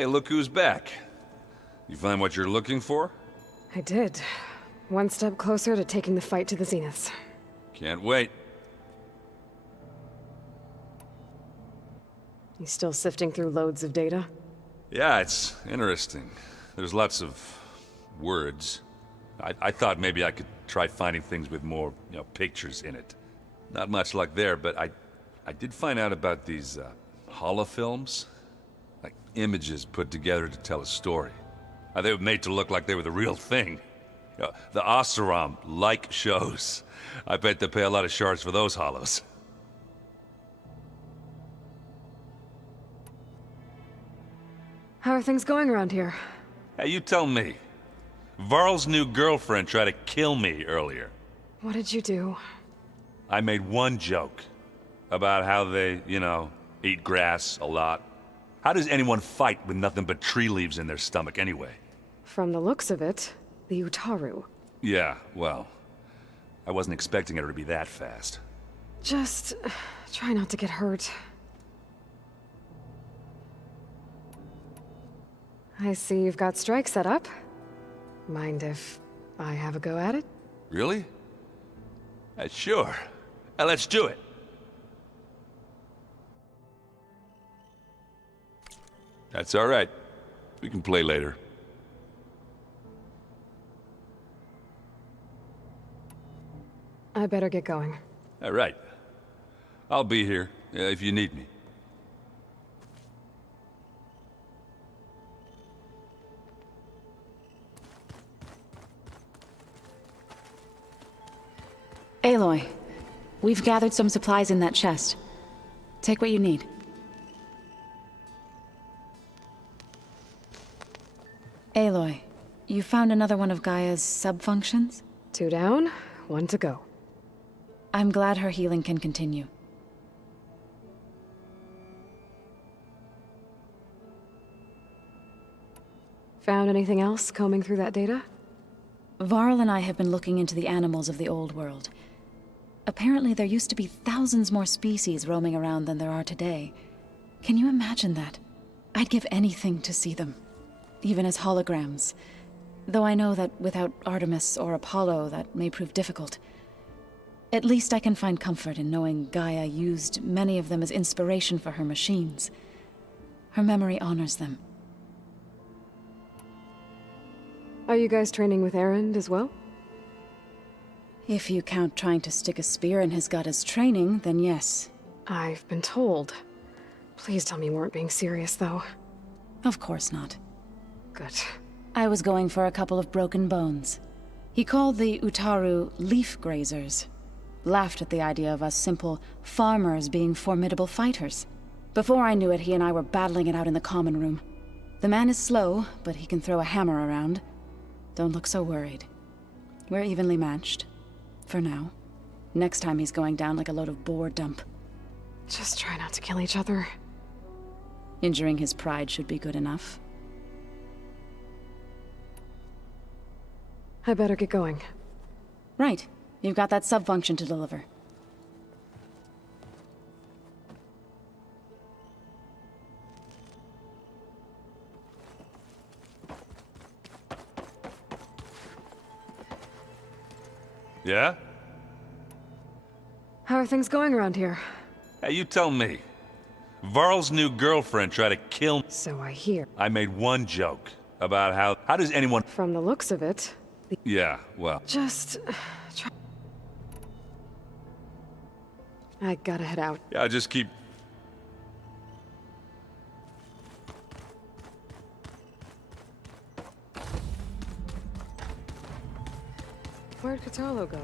Hey, look who's back. You find what you're looking for? I did. One step closer to taking the fight to the zeniths. Can't wait. You still sifting through loads of data? Yeah, it's interesting. There's lots of words. I thought maybe I could try finding things with more, pictures in it. Not much luck there, but I did find out about these holofilms. Like images put together to tell a story. They were made to look like they were the real thing. The Oseram-like shows. I bet they pay a lot of shards for those hollows. How are things going around here? Hey, you tell me. Varl's new girlfriend tried to kill me earlier. What did you do? I made one joke about how they, eat grass a lot. How does anyone fight with nothing but tree leaves in their stomach anyway? From the looks of it, the Utaru. Yeah, well, I wasn't expecting her to be that fast. Just try not to get hurt. I see you've got strike set up. Mind if I have a go at it? Really? Sure. Let's do it. That's all right. We can play later. I better get going. All right. I'll be here if you need me. Aloy, we've gathered some supplies in that chest. Take what you need. Aloy, you found another one of Gaia's sub-functions? 2 down, 1 to go. I'm glad her healing can continue. Found anything else combing through that data? Varl and I have been looking into the animals of the old world. Apparently there used to be thousands more species roaming around than there are today. Can you imagine that? I'd give anything to see them, even as holograms. Though I know that without Artemis or Apollo, that may prove difficult. At least I can find comfort in knowing Gaia used many of them as inspiration for her machines. Her memory honors them. Are you guys training with Erend as well? If you count trying to stick a spear in his gut as training, then yes. I've been told. Please tell me you weren't being serious, though. Of course not. Good. I was going for a couple of broken bones. He called the Utaru leaf grazers. Laughed at the idea of us simple farmers being formidable fighters. Before I knew it, he and I were battling it out in the common room. The man is slow, but he can throw a hammer around. Don't look so worried. We're evenly matched. For now. Next time he's going down like a load of boar dump. Just try not to kill each other. Injuring his pride should be good enough. I better get going. Right. You've got that sub-function to deliver. Yeah? How are things going around here? Hey, you tell me. Varl's new girlfriend tried to kill me. So I hear. I made one joke about how does anyone... From the looks of it, Yeah, well... just try. I gotta head out. Yeah, just keep... Where'd Katalo go?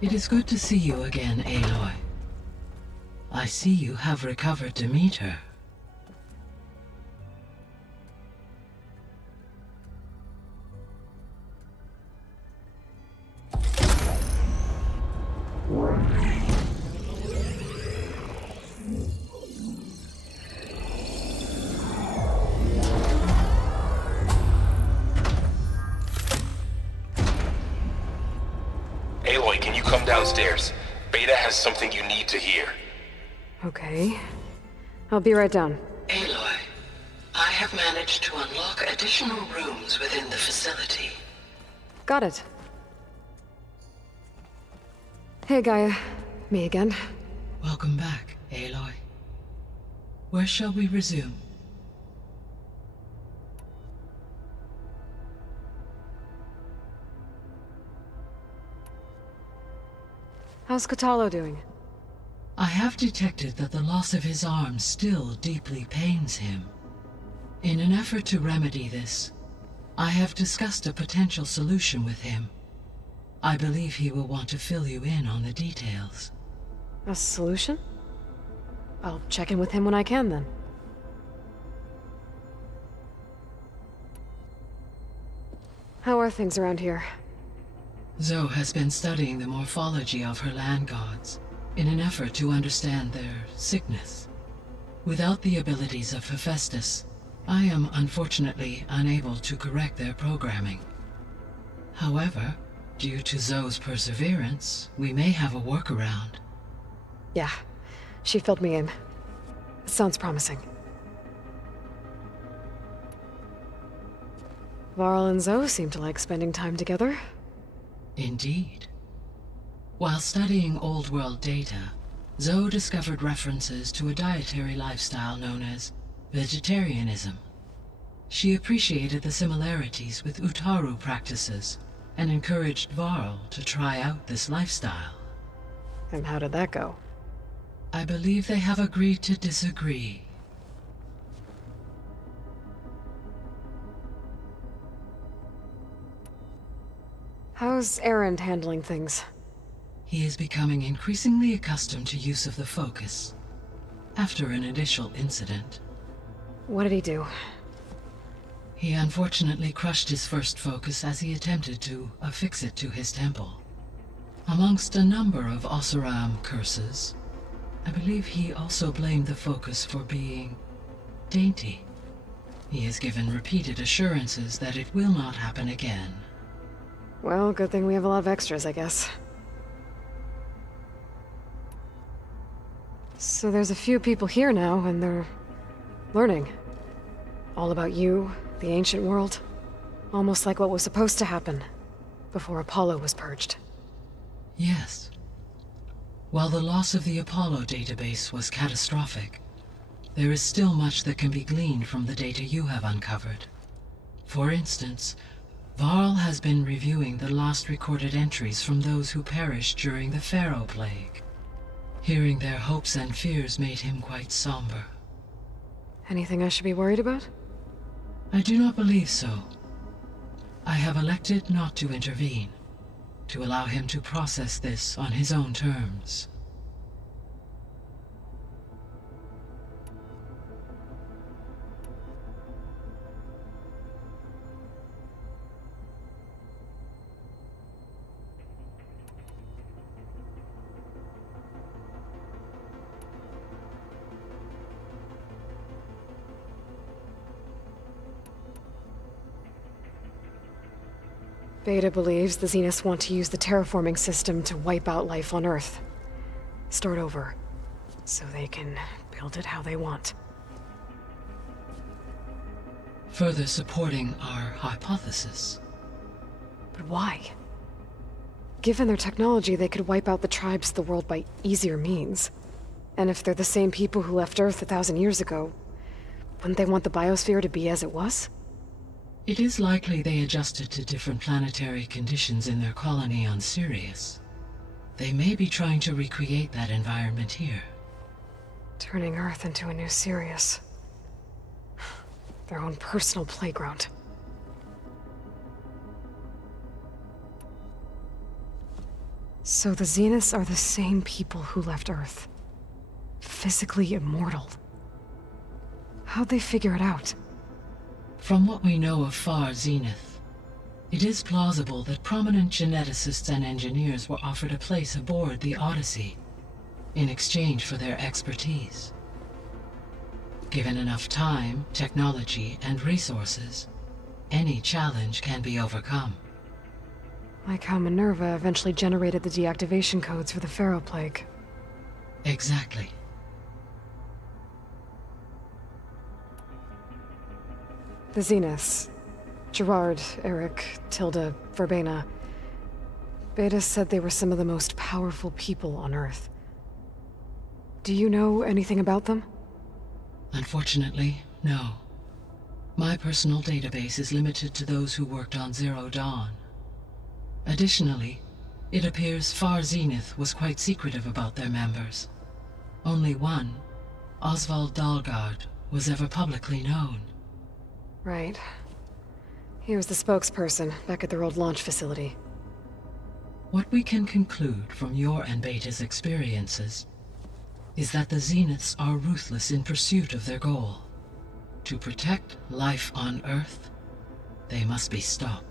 It is good to see you again, Aloy. I see you have recovered Demeter. Aloy, can you come downstairs? Beta has something you need to hear. Okay. I'll be right down. Aloy, I have managed to unlock additional rooms within the facility. Got it. Hey, Gaia. Me again. Welcome back, Aloy. Where shall we resume? How's Kotallo doing? I have detected that the loss of his arm still deeply pains him. In an effort to remedy this, I have discussed a potential solution with him. I believe he will want to fill you in on the details. A solution? I'll check in with him when I can, then. How are things around here? Zoe has been studying the morphology of her land gods in an effort to understand their sickness. Without the abilities of Hephaestus, I am unfortunately unable to correct their programming. However, due to Zoe's perseverance, we may have a workaround. Yeah, she filled me in. Sounds promising. Varl and Zoe seem to like spending time together. Indeed. While studying Old World data, Zoe discovered references to a dietary lifestyle known as vegetarianism. She appreciated the similarities with Utaru practices and encouraged Varl to try out this lifestyle. And how did that go? I believe they have agreed to disagree. How's Erend handling things? He is becoming increasingly accustomed to use of the focus, after an initial incident. What did he do? He unfortunately crushed his first focus as he attempted to affix it to his temple. Amongst a number of Oseram curses, I believe he also blamed the focus for being dainty. He has given repeated assurances that it will not happen again. Well, good thing we have a lot of extras, I guess. So there's a few people here now, and they're learning. All about you, the ancient world. Almost like what was supposed to happen before Apollo was purged. Yes. While the loss of the Apollo database was catastrophic, there is still much that can be gleaned from the data you have uncovered. For instance, Varl has been reviewing the last recorded entries from those who perished during the Pharaoh Plague. Hearing their hopes and fears made him quite somber. Anything I should be worried about? I do not believe so. I have elected not to intervene, to allow him to process this on his own terms. Beta believes the Zeniths want to use the terraforming system to wipe out life on Earth. Start over, so they can build it how they want. Further supporting our hypothesis. But why? Given their technology, they could wipe out the tribes of the world by easier means. And if they're the same people who left Earth 1,000 years ago, wouldn't they want the biosphere to be as it was? It is likely they adjusted to different planetary conditions in their colony on Sirius. They may be trying to recreate that environment here. Turning Earth into a new Sirius. Their own personal playground. So the Zeniths are the same people who left Earth. Physically immortal. How'd they figure it out? From what we know of Far Zenith, it is plausible that prominent geneticists and engineers were offered a place aboard the Odyssey in exchange for their expertise. Given enough time, technology, and resources, any challenge can be overcome. Like how Minerva eventually generated the deactivation codes for the Pharaoh Plague. Exactly. The Zeniths. Gerard, Eric, Tilda, Verbena. Beta said they were some of the most powerful people on Earth. Do you know anything about them? Unfortunately, no. My personal database is limited to those who worked on Zero Dawn. Additionally, it appears Far Zenith was quite secretive about their members. Only one, Oswald Dahlgard, was ever publicly known. Right. He was the spokesperson back at their old launch facility. What we can conclude from your and Beta's experiences is that the Zeniths are ruthless in pursuit of their goal. To protect life on Earth, they must be stopped.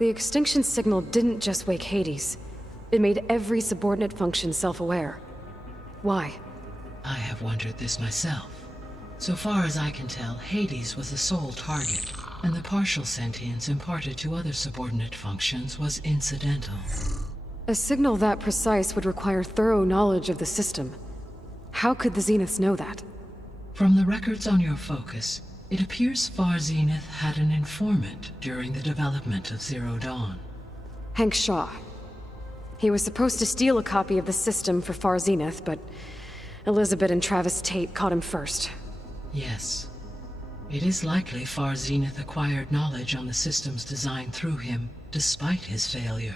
The extinction signal didn't just wake Hades. It made every subordinate function self-aware. Why? I have wondered this myself. So far as I can tell, Hades was the sole target, and the partial sentience imparted to other subordinate functions was incidental. A signal that precise would require thorough knowledge of the system. How could the Zeniths know that? From the records on your focus, it appears Far Zenith had an informant during the development of Zero Dawn. Hank Shaw. He was supposed to steal a copy of the system for Far Zenith, but Elizabeth and Travis Tate caught him first. Yes. It is likely Far Zenith acquired knowledge on the system's design through him, despite his failure.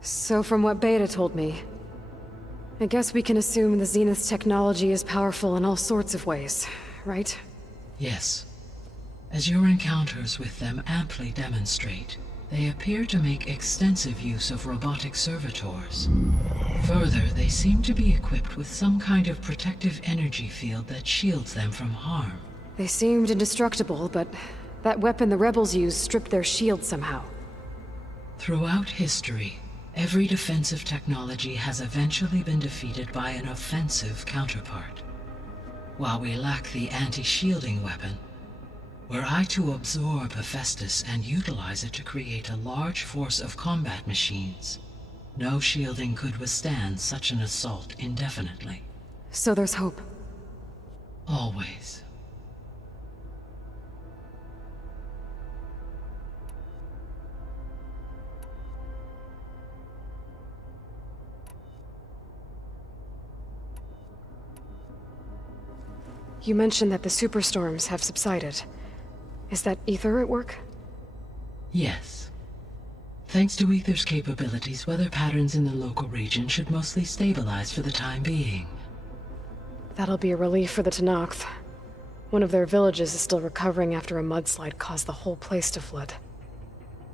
So from what Beta told me, I guess we can assume the Zenith's technology is powerful in all sorts of ways, right? Yes. As your encounters with them amply demonstrate, they appear to make extensive use of robotic servitors. Further, they seem to be equipped with some kind of protective energy field that shields them from harm. They seemed indestructible, but that weapon the rebels used stripped their shield somehow. Throughout history, every defensive technology has eventually been defeated by an offensive counterpart. While we lack the anti-shielding weapon, were I to absorb Hephaestus and utilize it to create a large force of combat machines, no shielding could withstand such an assault indefinitely. So there's hope. Always. You mentioned that the superstorms have subsided. Is that Ether at work? Yes. Thanks to Ether's capabilities, weather patterns in the local region should mostly stabilize for the time being. That'll be a relief for the Tenakth. One of their villages is still recovering after a mudslide caused the whole place to flood.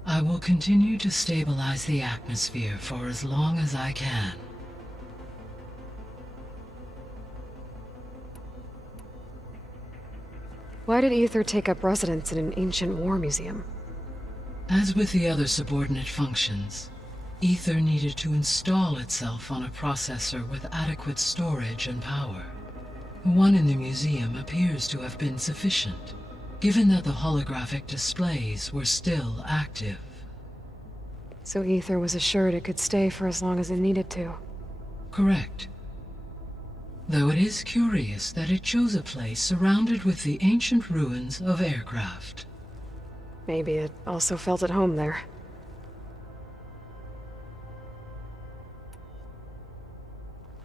I will continue to stabilize the atmosphere for as long as I can. Why did Ether take up residence in an ancient war museum? As with the other subordinate functions, Ether needed to install itself on a processor with adequate storage and power. The one in the museum appears to have been sufficient, given that the holographic displays were still active. So Ether was assured it could stay for as long as it needed to. Correct. Though it is curious that it chose a place surrounded with the ancient ruins of aircraft. Maybe it also felt at home there.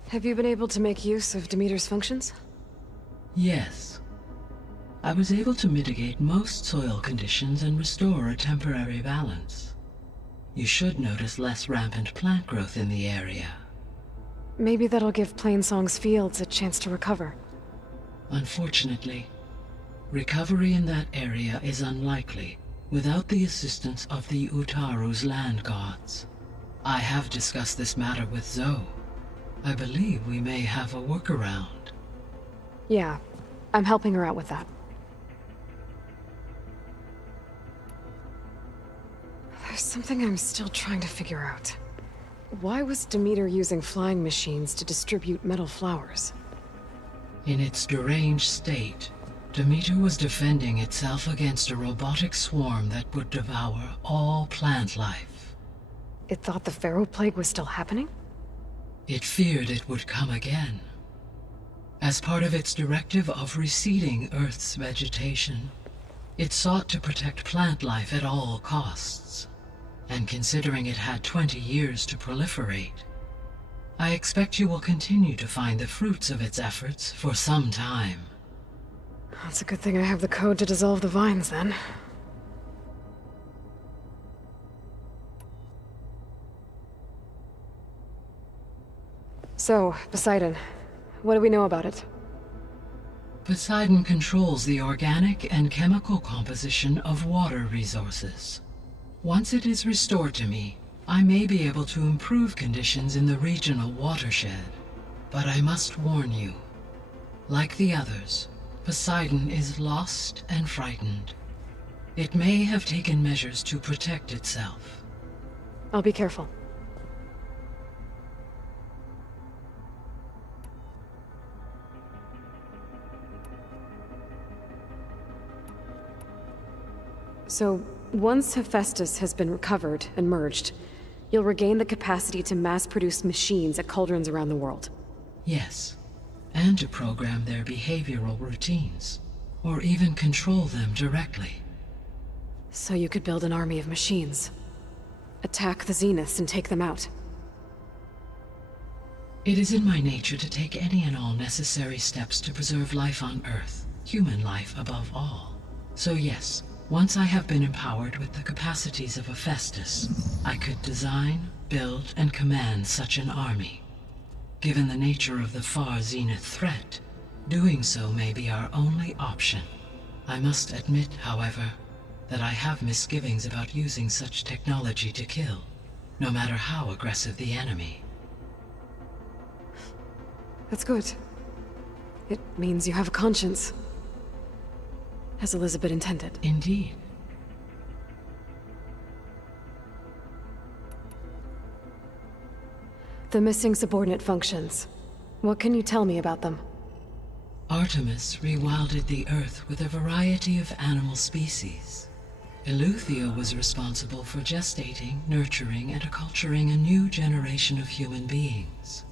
Have you been able to make use of Demeter's functions? Yes. I was able to mitigate most soil conditions and restore a temporary balance. You should notice less rampant plant growth in the area. Maybe that'll give Plainsong's fields a chance to recover. Unfortunately, recovery in that area is unlikely without the assistance of the Utaru's land gods. I have discussed this matter with Zoe. I believe we may have a workaround. Yeah, I'm helping her out with that. There's something I'm still trying to figure out. Why was Demeter using flying machines to distribute metal flowers? In its deranged state, Demeter was defending itself against a robotic swarm that would devour all plant life. It thought the Pharaoh Plague was still happening? It feared it would come again. As part of its directive of receding Earth's vegetation, it sought to protect plant life at all costs. And considering it had 20 years to proliferate, I expect you will continue to find the fruits of its efforts for some time. That's a good thing I have the code to dissolve the vines, then. So, Poseidon, what do we know about it? Poseidon controls the organic and chemical composition of water resources. Once it is restored to me, I may be able to improve conditions in the regional watershed. But I must warn you, like the others, Poseidon is lost and frightened. It may have taken measures to protect itself. I'll be careful. So, once Hephaestus has been recovered and merged, you'll regain the capacity to mass-produce machines at cauldrons around the world. Yes, and to program their behavioral routines, or even control them directly. So you could build an army of machines. Attack the Zeniths and take them out. It is in my nature to take any and all necessary steps to preserve life on Earth, human life above all. So yes, once I have been empowered with the capacities of Hephaestus, I could design, build, and command such an army. Given the nature of the far Zenith threat, doing so may be our only option. I must admit, however, that I have misgivings about using such technology to kill, no matter how aggressive the enemy. That's good. It means you have a conscience. As Elizabeth intended. Indeed. The missing subordinate functions. What can you tell me about them? Artemis rewilded the Earth with a variety of animal species. Eleuthia was responsible for gestating, nurturing, and acculturating a new generation of human beings.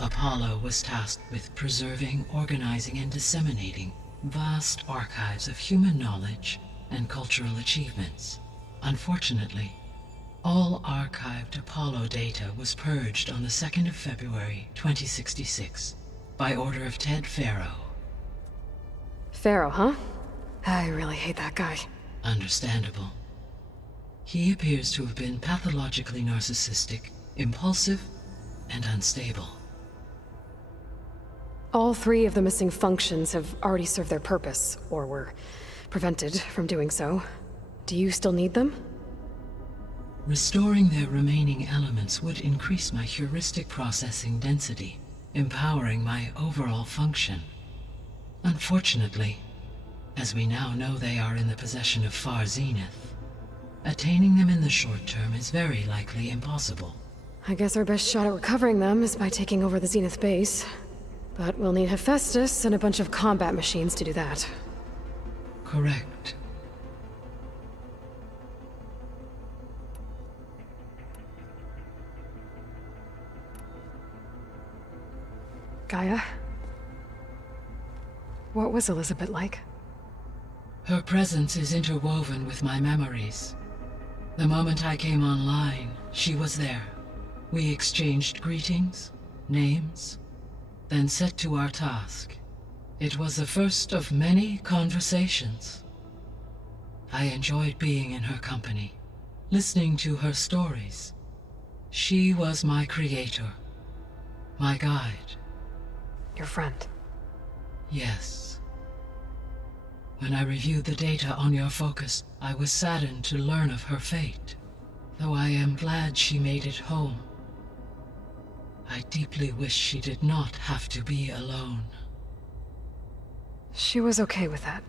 Apollo was tasked with preserving, organizing, and disseminating vast archives of human knowledge and cultural achievements. Unfortunately, all archived Apollo data was purged on the 2nd of February, 2066, by order of Ted Faro. Pharaoh, huh? I really hate that guy. Understandable. He appears to have been pathologically narcissistic, impulsive, and unstable. All 3 of the missing functions have already served their purpose, or were prevented from doing so. Do you still need them? Restoring their remaining elements would increase my heuristic processing density, empowering my overall function. Unfortunately, as we now know they are in the possession of Far Zenith, attaining them in the short term is very likely impossible. I guess our best shot at recovering them is by taking over the Zenith base. But we'll need Hephaestus and a bunch of combat machines to do that. Correct. Gaia? What was Elizabeth like? Her presence is interwoven with my memories. The moment I came online, she was there. We exchanged greetings, names, then set to our task. It was the first of many conversations. I enjoyed being in her company, listening to her stories. She was my creator, my guide. Your friend. Yes. When I reviewed the data on your focus, I was saddened to learn of her fate, though I am glad she made it home. I deeply wish she did not have to be alone. She was okay with that.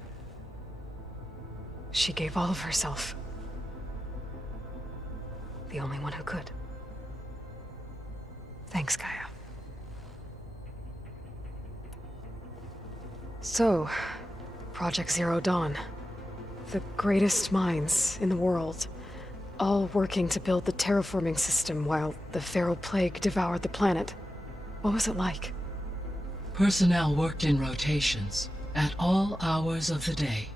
She gave all of herself. The only one who could. Thanks, Gaia. So, Project Zero Dawn. The greatest minds in the world, all working to build the terraforming system while the feral plague devoured the planet. What was it like? Personnel worked in rotations, at all hours of the day.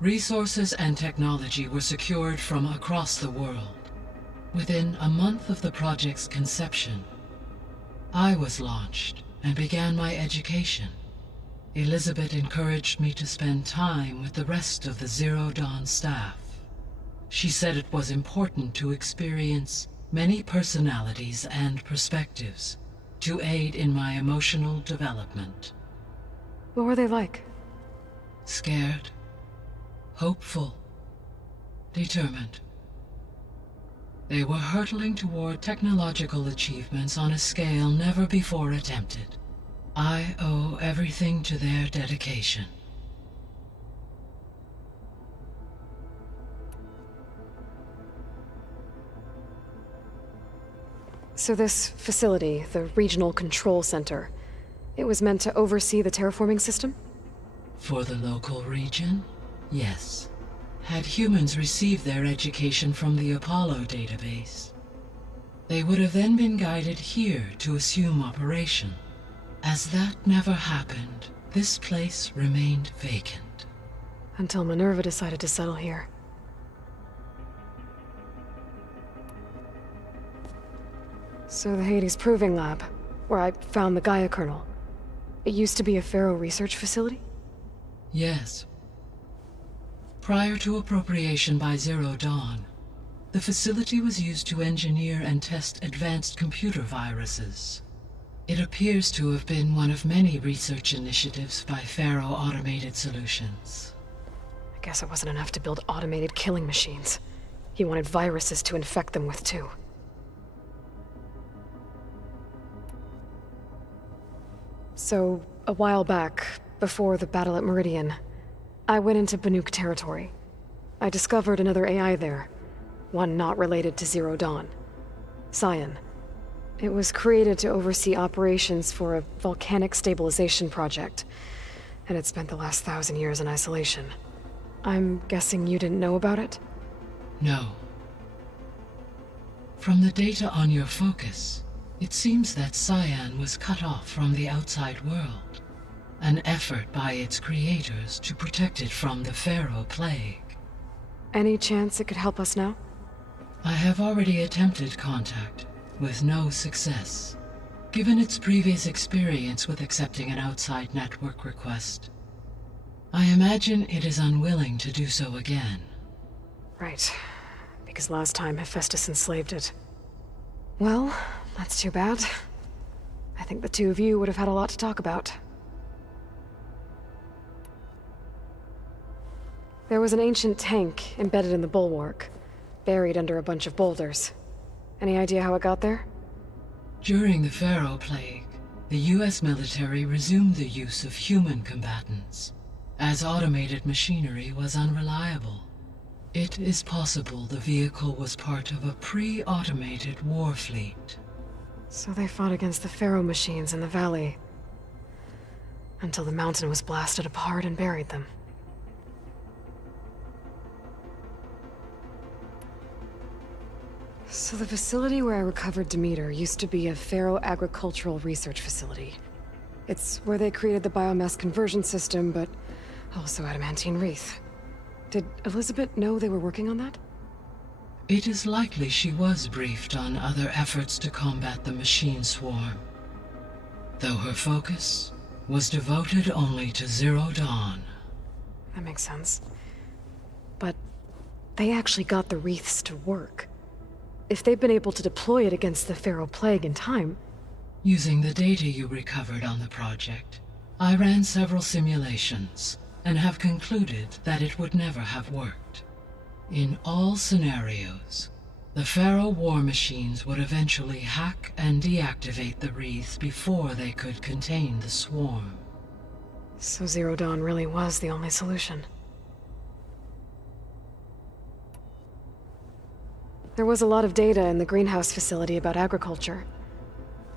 Resources and technology were secured from across the world. Within a month of the project's conception, I was launched and began my education. Elizabeth encouraged me to spend time with the rest of the Zero Dawn staff. She said it was important to experience many personalities and perspectives to aid in my emotional development. What were they like? Scared, hopeful, determined. They were hurtling toward technological achievements on a scale never before attempted. I owe everything to their dedication. So this facility, the Regional Control Center, it was meant to oversee the terraforming system? For the local region, yes. Had humans received their education from the Apollo database, they would have then been guided here to assume operation. As that never happened, this place remained vacant. Until Minerva decided to settle here. So the Hades Proving Lab, where I found the Gaia kernel, it used to be a Pharaoh research facility? Yes. Prior to appropriation by Zero Dawn, the facility was used to engineer and test advanced computer viruses. It appears to have been one of many research initiatives by Pharaoh Automated Solutions. I guess it wasn't enough to build automated killing machines. He wanted viruses to infect them with too. So, a while back, before the battle at Meridian, I went into Banuk territory. I discovered another AI there, one not related to Zero Dawn. Cyan. It was created to oversee operations for a volcanic stabilization project, and it spent the last 1,000 years in isolation. I'm guessing you didn't know about it? No. From the data on your focus, it seems that Cyan was cut off from the outside world, an effort by its creators to protect it from the Pharaoh Plague. Any chance it could help us now? I have already attempted contact, with no success, given its previous experience with accepting an outside network request. I imagine it is unwilling to do so again. Right. Because last time Hephaestus enslaved it. Well, that's too bad. I think the two of you would have had a lot to talk about. There was an ancient tank embedded in the bulwark, buried under a bunch of boulders. Any idea how it got there? During the Pharaoh Plague, the US military resumed the use of human combatants, as automated machinery was unreliable. It is possible the vehicle was part of a pre-automated war fleet. So they fought against the Pharaoh machines in the valley, until the mountain was blasted apart and buried them. So the facility where I recovered Demeter used to be a Pharaoh agricultural research facility. It's where they created the biomass conversion system, but also adamantine wreath. Did Elizabeth know they were working on that? It is likely she was briefed on other efforts to combat the machine swarm, though her focus was devoted only to Zero Dawn. That makes sense. But they actually got the wreaths to work. If they've been able to deploy it against the Pharaoh Plague in time... Using the data you recovered on the project, I ran several simulations and have concluded that it would never have worked. In all scenarios, the Pharaoh war machines would eventually hack and deactivate the wreaths before they could contain the swarm. So Zero Dawn really was the only solution. There was a lot of data in the greenhouse facility about agriculture.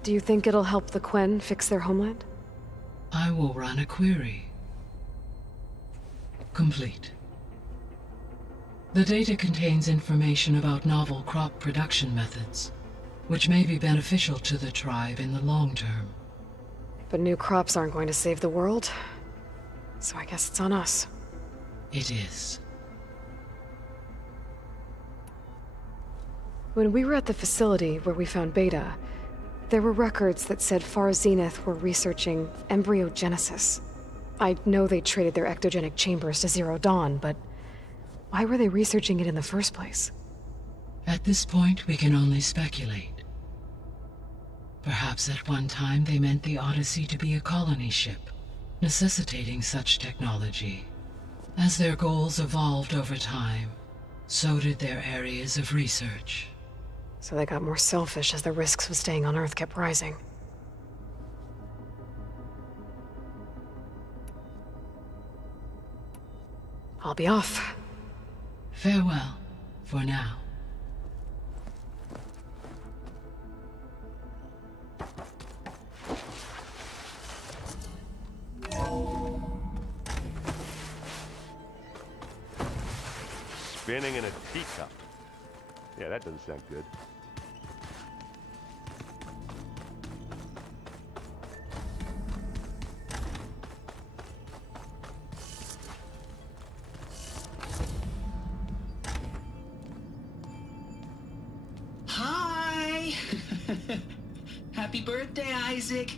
Do you think it'll help the Quen fix their homeland? I will run a query. Complete. The data contains information about novel crop production methods, which may be beneficial to the tribe in the long term. But new crops aren't going to save the world, so I guess it's on us. It is. When we were at the facility where we found Beta, there were records that said Far Zenith were researching embryogenesis. I know they traded their ectogenic chambers to Zero Dawn, but why were they researching it in the first place? At this point, we can only speculate. Perhaps at one time they meant the Odyssey to be a colony ship, necessitating such technology. As their goals evolved over time, so did their areas of research. So they got more selfish as the risks of staying on Earth kept rising. I'll be off. Farewell, for now. spinning in a teacup. Yeah, that doesn't sound good. Hi! Happy birthday, Isaac.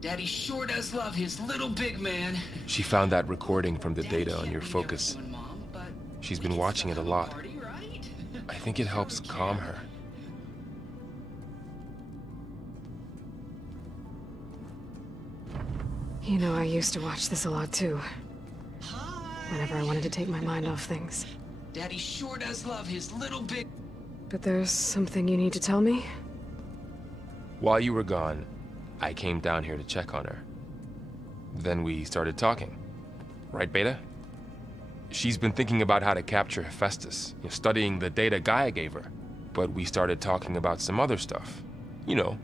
Daddy sure does love his little big man. She found that recording from the Daddy data on can't your be focus. everyone, Mom, but She's we been can watching it still a have lot. party, right? I think it helps calm her. You know, I used to watch this a lot too, Hi! whenever I wanted to take my mind off things. Daddy sure does love his little big... But there's something you need to tell me? While you were gone, I came down here to check on her. Then we started talking. Right, Beta? She's been thinking about how to capture Hephaestus, studying the data Gaia gave her. But we started talking about some other stuff. You know,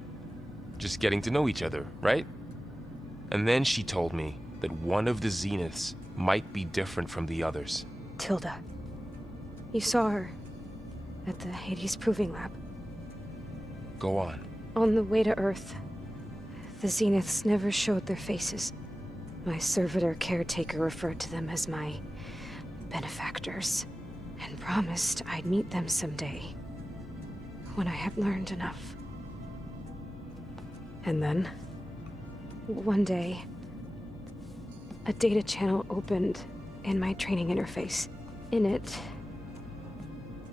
just getting to know each other, right? And then she told me that one of the Zeniths might be different from the others. Tilda. You saw her at the Hades Proving Lab. Go on. On the way to Earth, the Zeniths never showed their faces. My servitor caretaker referred to them as my benefactors, and promised I'd meet them someday, when I had learned enough. And then, one day, a data channel opened in my training interface. In it,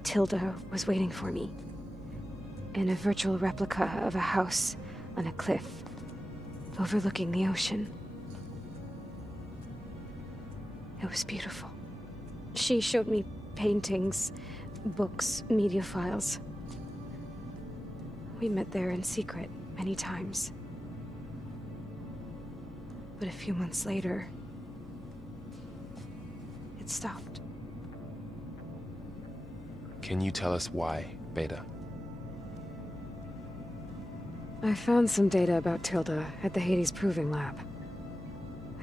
Tilda was waiting for me, in a virtual replica of a house on a cliff, overlooking the ocean. It was beautiful. She showed me paintings, books, media files. We met there in secret many times. But a few months later, it stopped. Can you tell us why, Beta? I found some data about Tilda at the Hades Proving Lab.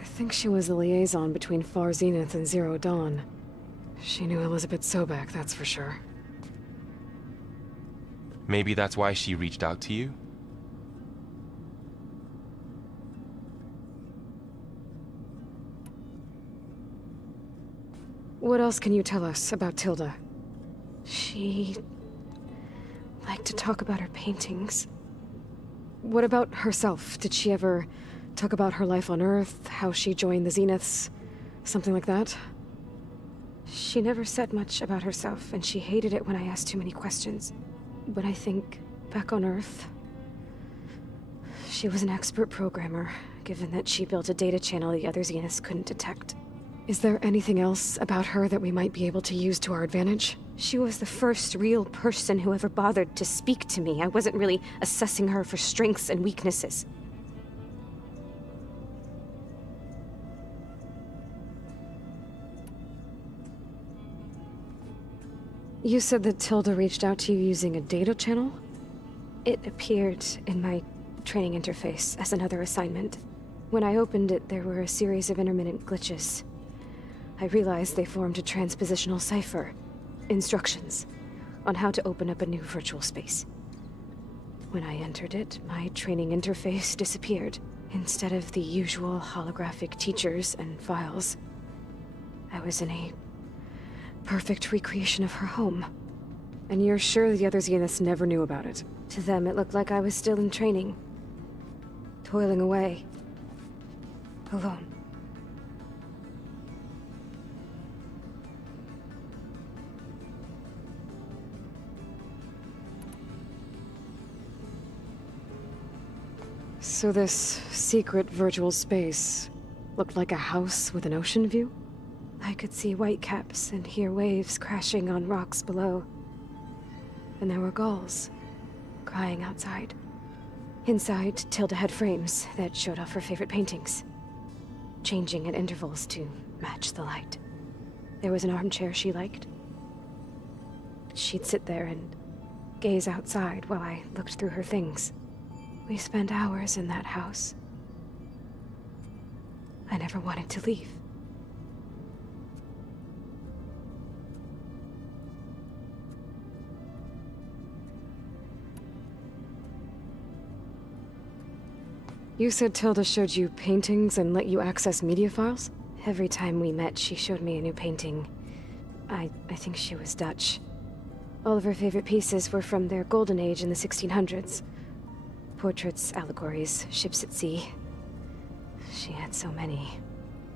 I think she was the liaison between Far Zenith and Zero Dawn. She knew Elizabeth Sobek, that's for sure. Maybe that's why she reached out to you? What else can you tell us about Tilda? She liked to talk about her paintings. What about herself? Did she ever talk about her life on Earth, how she joined the Zeniths, something like that? She never said much about herself, and she hated it when I asked too many questions. But I think, back on Earth, she was an expert programmer, given that she built a data channel the other Zeniths couldn't detect. Is there anything else about her that we might be able to use to our advantage? She was the first real person who ever bothered to speak to me. I wasn't really assessing her for strengths and weaknesses. You said that Tilda reached out to you using a data channel? It appeared in my training interface as another assignment. When I opened it, there were a series of intermittent glitches. I realized they formed a transpositional cipher. Instructions on how to open up a new virtual space. When I entered it, my training interface disappeared. Instead of the usual holographic teachers and files, I was in a perfect recreation of her home. And you're sure the other Zeniths never knew about it? To them, it looked like I was still in training. Toiling away. Alone. So this secret virtual space looked like a house with an ocean view? I could see whitecaps and hear waves crashing on rocks below. And there were gulls crying outside. Inside, Tilda had frames that showed off her favorite paintings, changing at intervals to match the light. There was an armchair she liked. She'd sit there and gaze outside while I looked through her things. We spent hours in that house. I never wanted to leave. You said Tilda showed you paintings and let you access media files? Every time we met, she showed me a new painting. I think she was Dutch. All of her favorite pieces were from their golden age in the 1600s. Portraits, allegories, ships at sea. She had so many.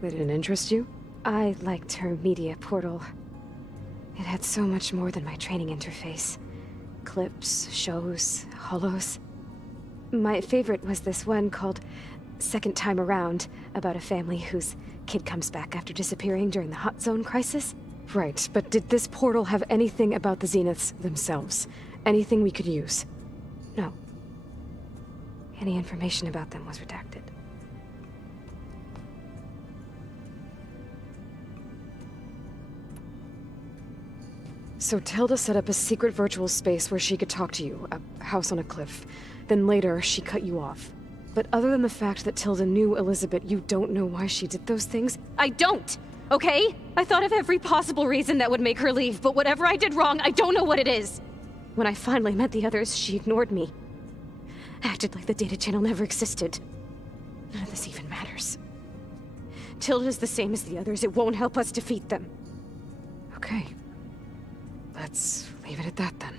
They didn't interest you? I liked her media portal. It had so much more than my training interface. Clips, shows, holos. My favorite was this one called Second Time Around, about a family whose kid comes back after disappearing during the Hot Zone crisis. Right, but did this portal have anything about the Zeniths themselves? Anything we could use? No. Any information about them was redacted. So Tilda set up a secret virtual space where she could talk to you, a house on a cliff. Then later, she cut you off. But other than the fact that Tilda knew Elizabeth, you don't know why she did those things? I don't! Okay? I thought of every possible reason that would make her leave, but whatever I did wrong, I don't know what it is. When I finally met the others, she ignored me. Acted like the data channel never existed. None of this even matters. Tilda's the same as the others. It won't help us defeat them. Okay. Let's leave it at that then.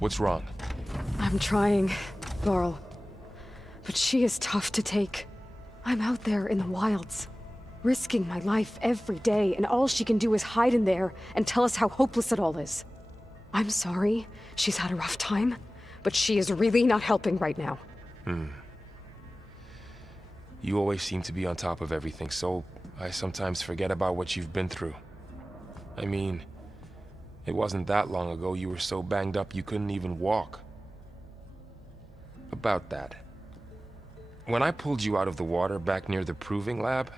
What's wrong? I'm trying, Varl. But she is tough to take. I'm out there in the wilds, risking my life every day, and all she can do is hide in there and tell us how hopeless it all is. I'm sorry, she's had a rough time, but she is really not helping right now. You always seem to be on top of everything, so I sometimes forget about what you've been through. I mean, it wasn't that long ago you were so banged up you couldn't even walk. About that. When I pulled you out of the water back near the proving lab,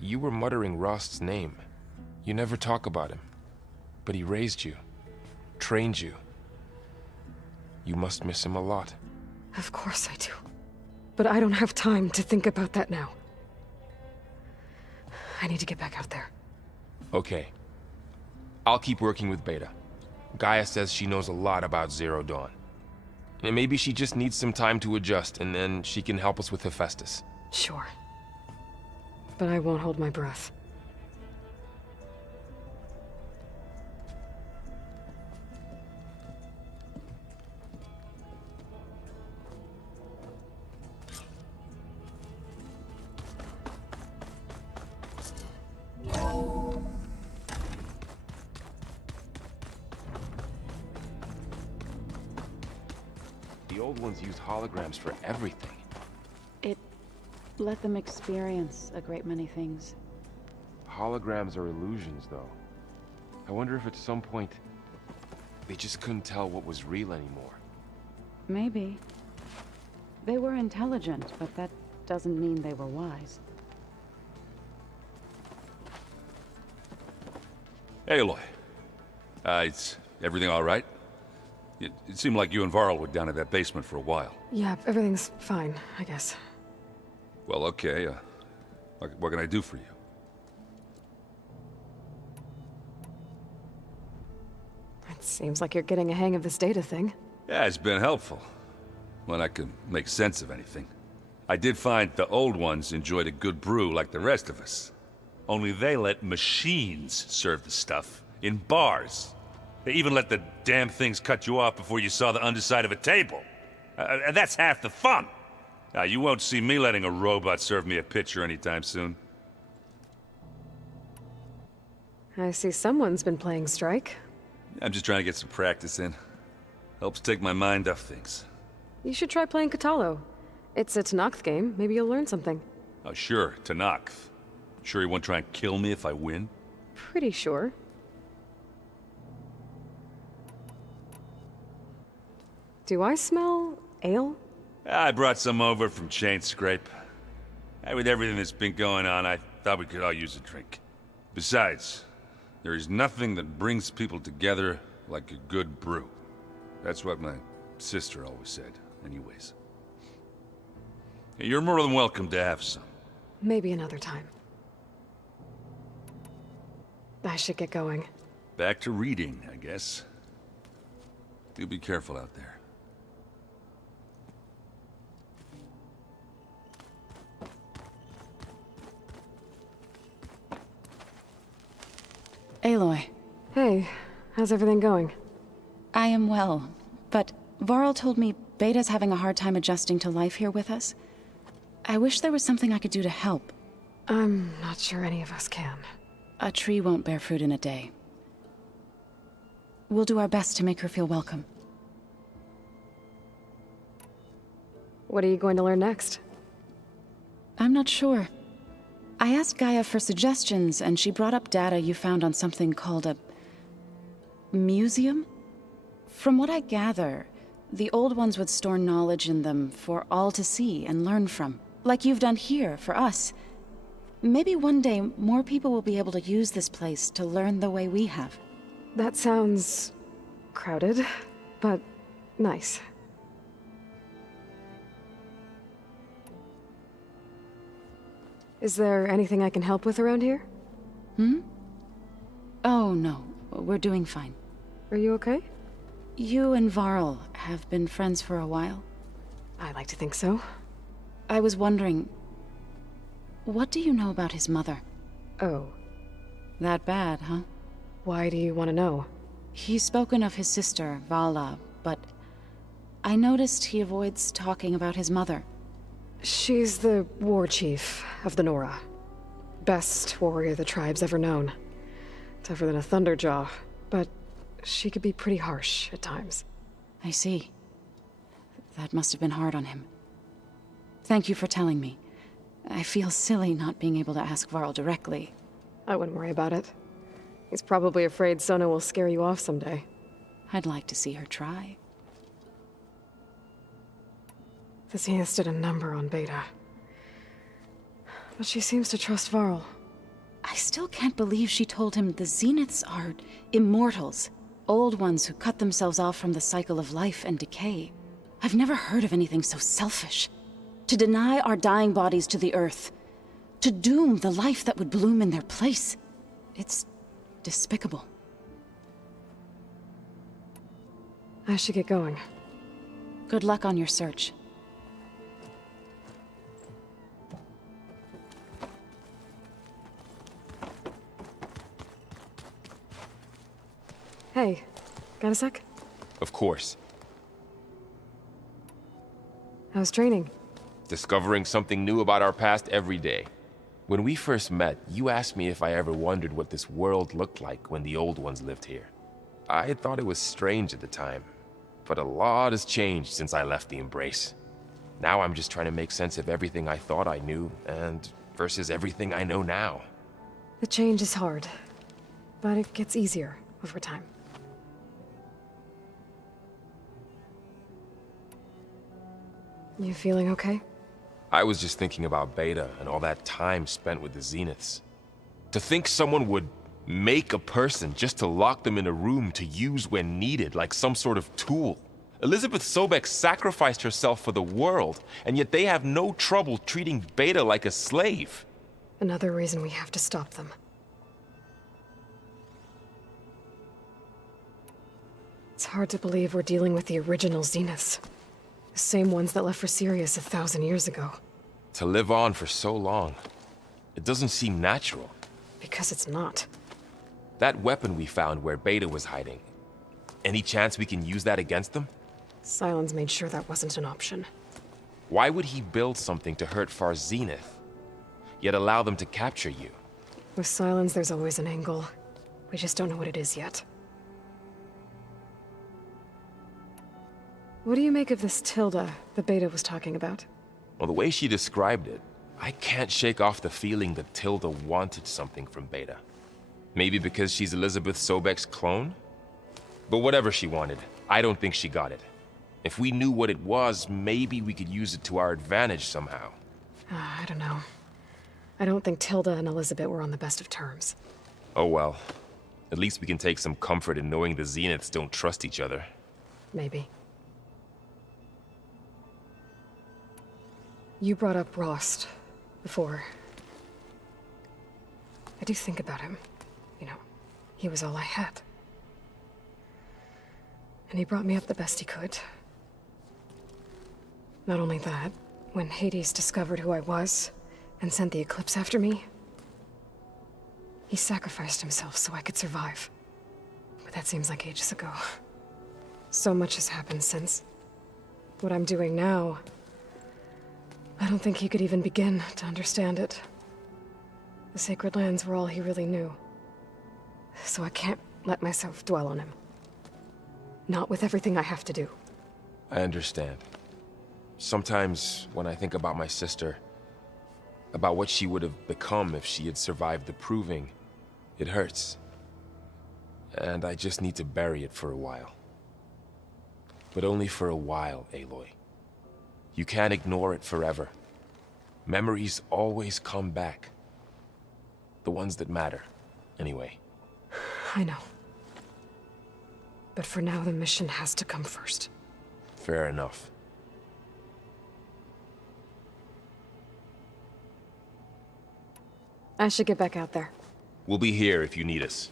you were muttering Rost's name. You never talk about him. But he raised you, trained you. You must miss him a lot. Of course I do. But I don't have time to think about that now. I need to get back out there. Okay. I'll keep working with Beta. Gaia says she knows a lot about Zero Dawn. And maybe she just needs some time to adjust, and then she can help us with Hephaestus. Sure. But I won't hold my breath. The old ones used holograms for everything. It let them experience a great many things. Holograms are illusions, though. I wonder if at some point they just couldn't tell what was real anymore. Maybe. They were intelligent, but that doesn't mean they were wise. Hey, Aloy. Is everything all right? It seemed like you and Varl were down at that basement for a while. Yeah, everything's fine, I guess. Well, okay. What can I do for you? It seems like you're getting a hang of this data thing. Yeah, it's been helpful. When I could make sense of anything. I did find the old ones enjoyed a good brew like the rest of us. Only they let machines serve the stuff in bars. They even let the damn things cut you off before you saw the underside of a table. And that's half the fun. Now, you won't see me letting a robot serve me a pitcher anytime soon. I see someone's been playing Strike. I'm just trying to get some practice in. Helps take my mind off things. You should try playing Katalo. It's a Tenakth game. Maybe you'll learn something. Oh, sure, Tenakth. Sure he won't try and kill me if I win? Pretty sure. Do I smell ale? I brought some over from Chain Scrape. With everything that's been going on, I thought we could all use a drink. Besides, there is nothing that brings people together like a good brew. That's what my sister always said, anyways. You're more than welcome to have some. Maybe another time. I should get going. Back to reading, I guess. Do be careful out there. Aloy, Hey, how's everything going? I am well, but Varl told me Beta's having a hard time adjusting to life here with us. I wish there was something I could do to help. I'm not sure any of us can. A tree won't bear fruit in a day. We'll do our best to make her feel welcome. What are you going to learn next? I'm not sure. I asked Gaia for suggestions, and she brought up data you found on something called a museum? From what I gather, the old ones would store knowledge in them for all to see and learn from, like you've done here for us. Maybe one day more people will be able to use this place to learn the way we have. That sounds crowded, but nice. Is there anything I can help with around here? Oh no, we're doing fine. Are you okay? You and Varl have been friends for a while. I like to think so. I was wondering, what do you know about his mother? Oh, That bad, huh? why do you want to know? He's spoken of his sister, Vala, but I noticed he avoids talking about his mother. She's the war chief of the Nora. Best warrior the tribe's ever known. Tougher than a Thunderjaw, but she could be pretty harsh at times. I see. That must have been hard on him. Thank you for telling me. I feel silly not being able to ask Varl directly. I wouldn't worry about it. He's probably afraid Sona will scare you off someday. I'd like to see her try. The Zeniths did a number on Beta. But she seems to trust Varl. I still can't believe she told him the Zeniths are immortals. Old ones who cut themselves off from the cycle of life and decay. I've never heard of anything so selfish. To deny our dying bodies to the earth. To doom the life that would bloom in their place. It's despicable. I should get going. Good luck on your search. Hey, got a sec? Of course. How's training? Discovering something new about our past every day. When we first met, you asked me if I ever wondered what this world looked like when the old ones lived here. I thought it was strange at the time, but a lot has changed since I left the Embrace. Now I'm just trying to make sense of everything I thought I knew, and versus everything I know now. The change is hard, but it gets easier over time. You feeling okay? I was just thinking about Beta and all that time spent with the Zeniths. To think someone would make a person just to lock them in a room to use when needed, like some sort of tool. Elizabeth Sobek sacrificed herself for the world, and yet they have no trouble treating Beta like a slave. Another reason we have to stop them. It's hard to believe we're dealing with the original Zeniths. The same ones that left for Sirius 1,000 years ago. To live on for so long, it doesn't seem natural. Because it's not. That weapon we found where Beta was hiding, any chance we can use that against them? Sylens made sure that wasn't an option. Why would he build something to hurt Far Zenith, yet allow them to capture you? With Sylens, there's always an angle. We just don't know what it is yet. What do you make of this Tilda that Beta was talking about? Well, the way she described it, I can't shake off the feeling that Tilda wanted something from Beta. Maybe because she's Elizabeth Sobek's clone? But whatever she wanted, I don't think she got it. If we knew what it was, maybe we could use it to our advantage somehow. I don't know. I don't think Tilda and Elizabeth were on the best of terms. Oh well. At least we can take some comfort in knowing the Zeniths don't trust each other. Maybe. You brought up Rost before. I do think about him. You know, he was all I had. And he brought me up the best he could. Not only that, when Hades discovered who I was and sent the Eclipse after me, he sacrificed himself so I could survive. But that seems like ages ago. So much has happened since. What I'm doing now, I don't think he could even begin to understand it. The sacred lands were all he really knew. So I can't let myself dwell on him. Not with everything I have to do. I understand. Sometimes when I think about my sister, about what she would have become if she had survived the proving, it hurts. And I just need to bury it for a while. But only for a while, Aloy. You can't ignore it forever. Memories always come back. The ones that matter, anyway. I know. But for now, the mission has to come first. Fair enough. I should get back out there. We'll be here if you need us.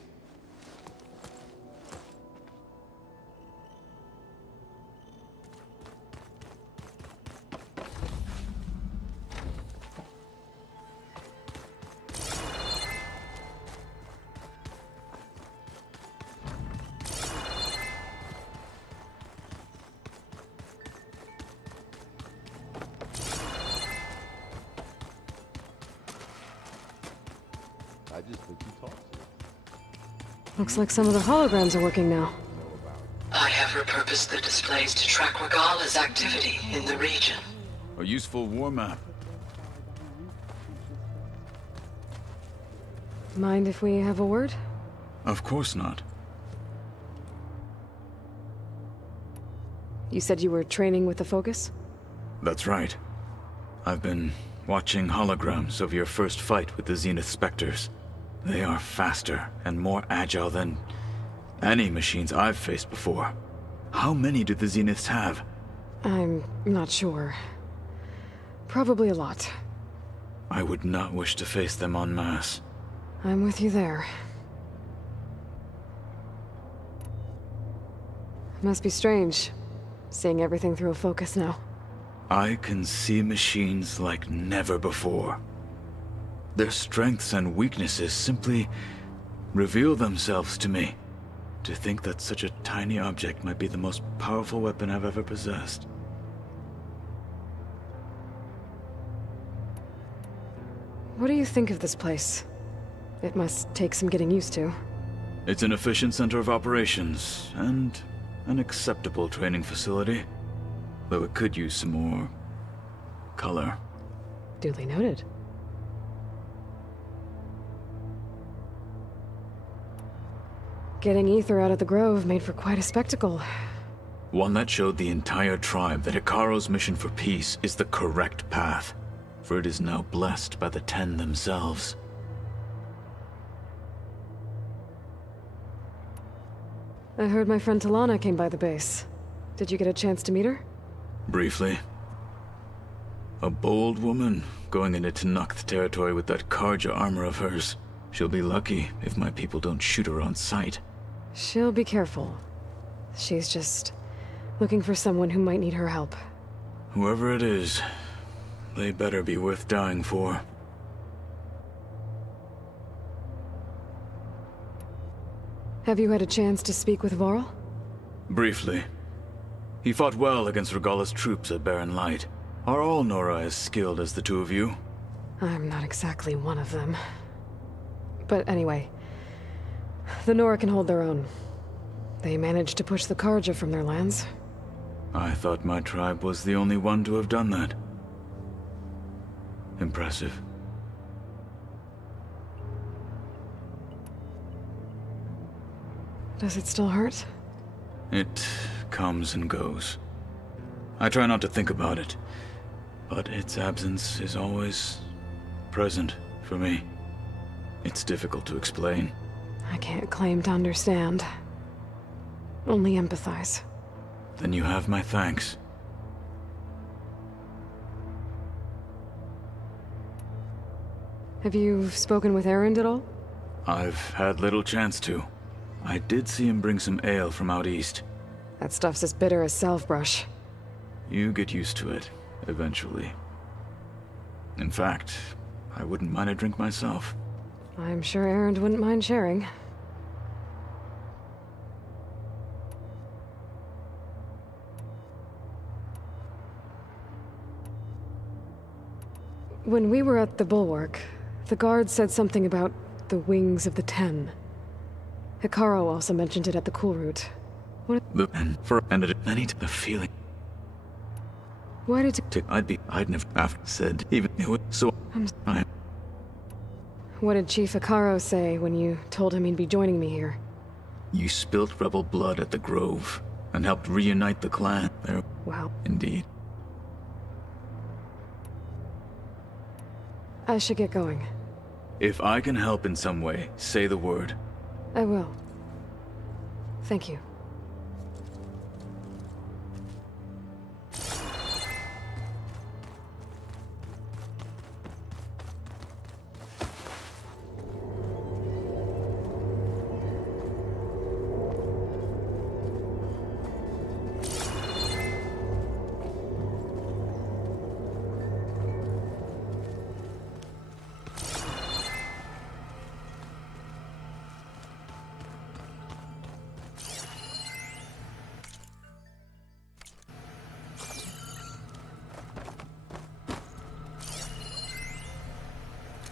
I just think he talks. Looks like some of the holograms are working now. I have repurposed the displays to track Regala's activity in the region. A useful war map. Mind if we have a word? Of course not. You said you were training with the Focus? That's right. I've been watching holograms of your first fight with the Zenith Spectres. They are faster and more agile than any machines I've faced before. How many do the Zeniths have? I'm not sure. Probably a lot. I would not wish to face them en masse. I'm with you there. Must be strange, seeing everything through a Focus now. I can see machines like never before. Their strengths and weaknesses simply reveal themselves to me. To think that such a tiny object might be the most powerful weapon I've ever possessed. What do you think of this place? It must take some getting used to. It's an efficient center of operations, and an acceptable training facility. Though it could use some more color. Duly noted. Getting Ether out of the Grove made for quite a spectacle. One that showed the entire tribe that Hikaru's mission for peace is the correct path, for it is now blessed by the Ten themselves. I heard my friend Talana came by the base. Did you get a chance to meet her? Briefly. A bold woman going into Tenakth territory with that Karja armor of hers. She'll be lucky if my people don't shoot her on sight. She'll be careful. She's just looking for someone who might need her help. Whoever it is, they better be worth dying for. Have you had a chance to speak with Varl? Briefly. He fought well against Regala's troops at Barren Light. Are all Nora as skilled as the two of you? I'm not exactly one of them. But anyway, the Nora can hold their own. They managed to push the Karja from their lands. I thought my tribe was the only one to have done that. Impressive. Does it still hurt? It comes and goes. I try not to think about it, but its absence is always present for me. It's difficult to explain. I can't claim to understand. Only empathize. Then you have my thanks. Have you spoken with Erend at all? I've had little chance to. I did see him bring some ale from out east. That stuff's as bitter as salve-brush. You get used to it, eventually. In fact, I wouldn't mind a drink myself. I'm sure Erend wouldn't mind sharing. When we were at the Bulwark, the guard said something about the Wings of the Ten. Hikaru also mentioned it at the Cool Route. The feeling. Why did I'd never have said even knew it, so What did Chief Hikaru say when you told him he'd be joining me here? You spilt rebel blood at the Grove and helped reunite the clan. Wow. Indeed. I should get going. If I can help in some way, say the word. I will. Thank you.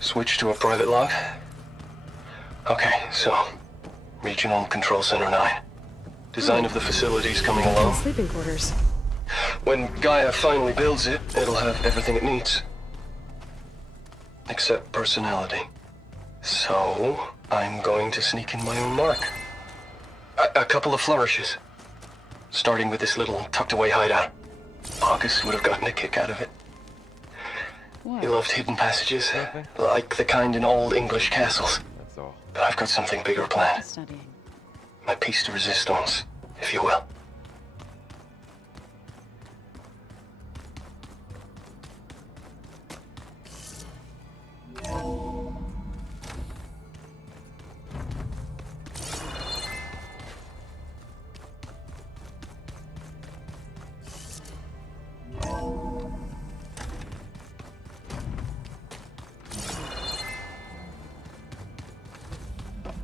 Switch to a private log? Okay, so... Regional Control Center 9. Design of the facility's coming along. Sleeping quarters. When Gaia finally builds it, it'll have everything it needs. Except personality. So, I'm going to sneak in my own mark. A couple of flourishes. Starting with this little tucked-away hideout. August would have gotten a kick out of it. He loved hidden passages, like the kind in old English castles. That's all. But I've got something bigger planned. Studying. My piece de resistance, if you will.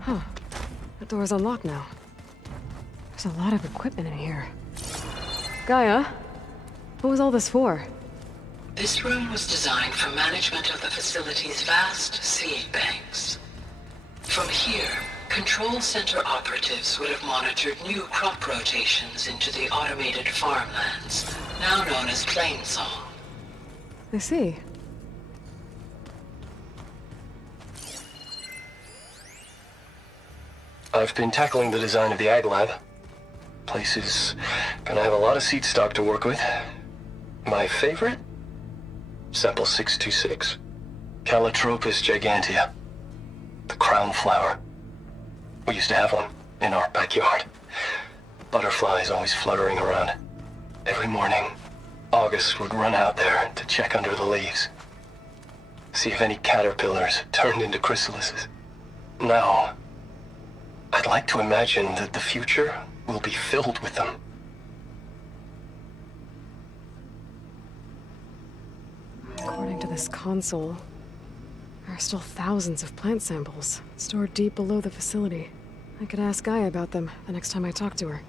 Huh. The door's unlocked now. There's a lot of equipment in here. Gaia? What was all this for? This room was designed for management of the facility's vast seed banks. From here, control center operatives would have monitored new crop rotations into the automated farmlands, now known as Plainsong. I see. I've been tackling the design of the Ag Lab. Place is gonna have a lot of seed stock to work with. My favorite? Sample 626. Calotropis gigantea. The crown flower. We used to have one in our backyard. Butterflies always fluttering around. Every morning, August would run out there to check under the leaves. See if any caterpillars turned into chrysalises. Now, I'd like to imagine that the future will be filled with them. According to this console, there are still thousands of plant samples stored deep below the facility. I could ask Gaia about them the next time I talk to her.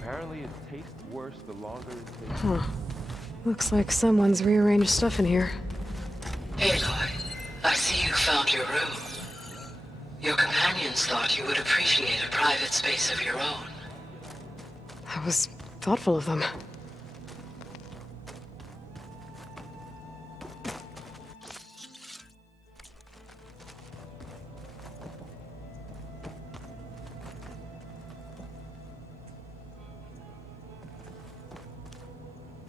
Apparently it tastes worse the longer it takes. Huh. Looks like someone's rearranged stuff in here. Aloy, I see you found your room. Your companions thought you would appreciate a private space of your own. That was thoughtful of them.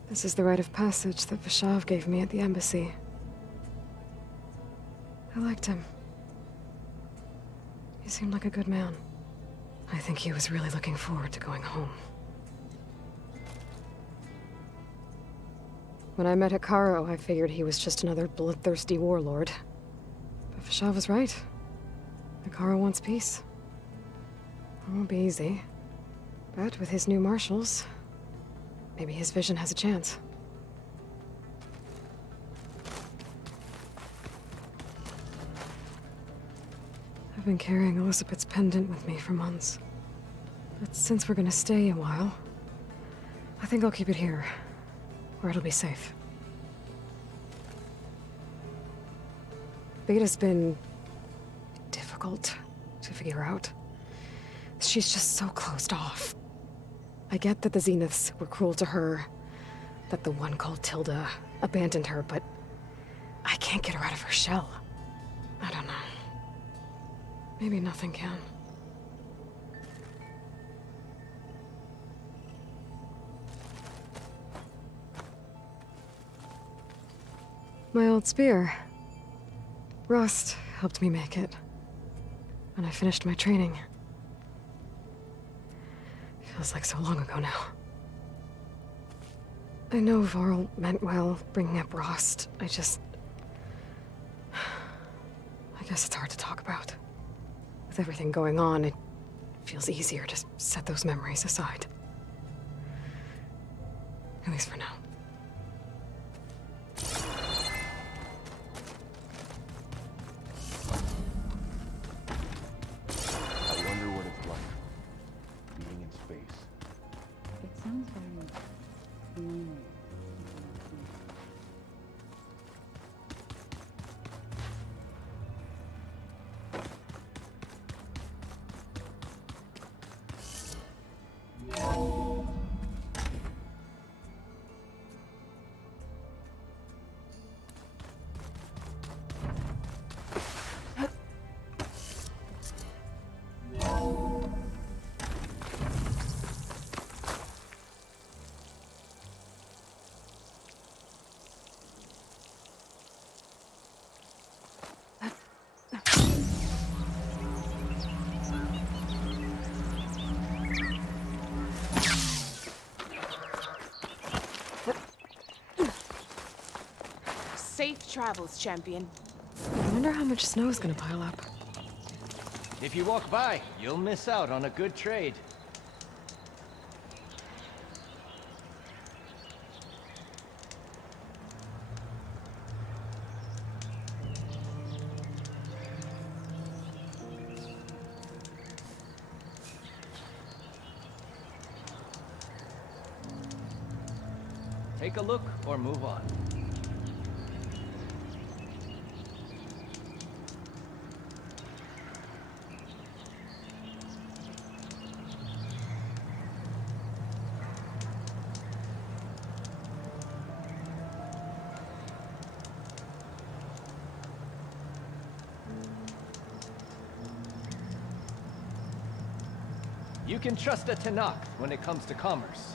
This is the rite of passage that Vishav gave me at the embassy. I liked him. He seemed like a good man. I think he was really looking forward to going home. When I met Hikaru, I figured he was just another bloodthirsty warlord. But Fashav was right. Hikaru wants peace. It won't be easy. But with his new marshals, maybe his vision has a chance. I've been carrying Elizabeth's pendant with me for months. But since we're gonna stay a while, I think I'll keep it here, where it'll be safe. Beta's been difficult to figure out. She's just so closed off. I get that the Zeniths were cruel to her, that the one called Tilda abandoned her, but I can't get her out of her shell. I don't know. Maybe nothing can. My old spear. Rust helped me make it when I finished my training. Feels like so long ago now. I know Varl meant well, bringing up Rost. I guess it's hard to talk about. With everything going on, it feels easier to set those memories aside. At least for now. I wonder what it's like being in space. It sounds very lonely. Safe travels, champion. I wonder how much snow is gonna pile up. If you walk by, you'll miss out on a good trade. Take a look or move on. You can trust a Tanakh when it comes to commerce.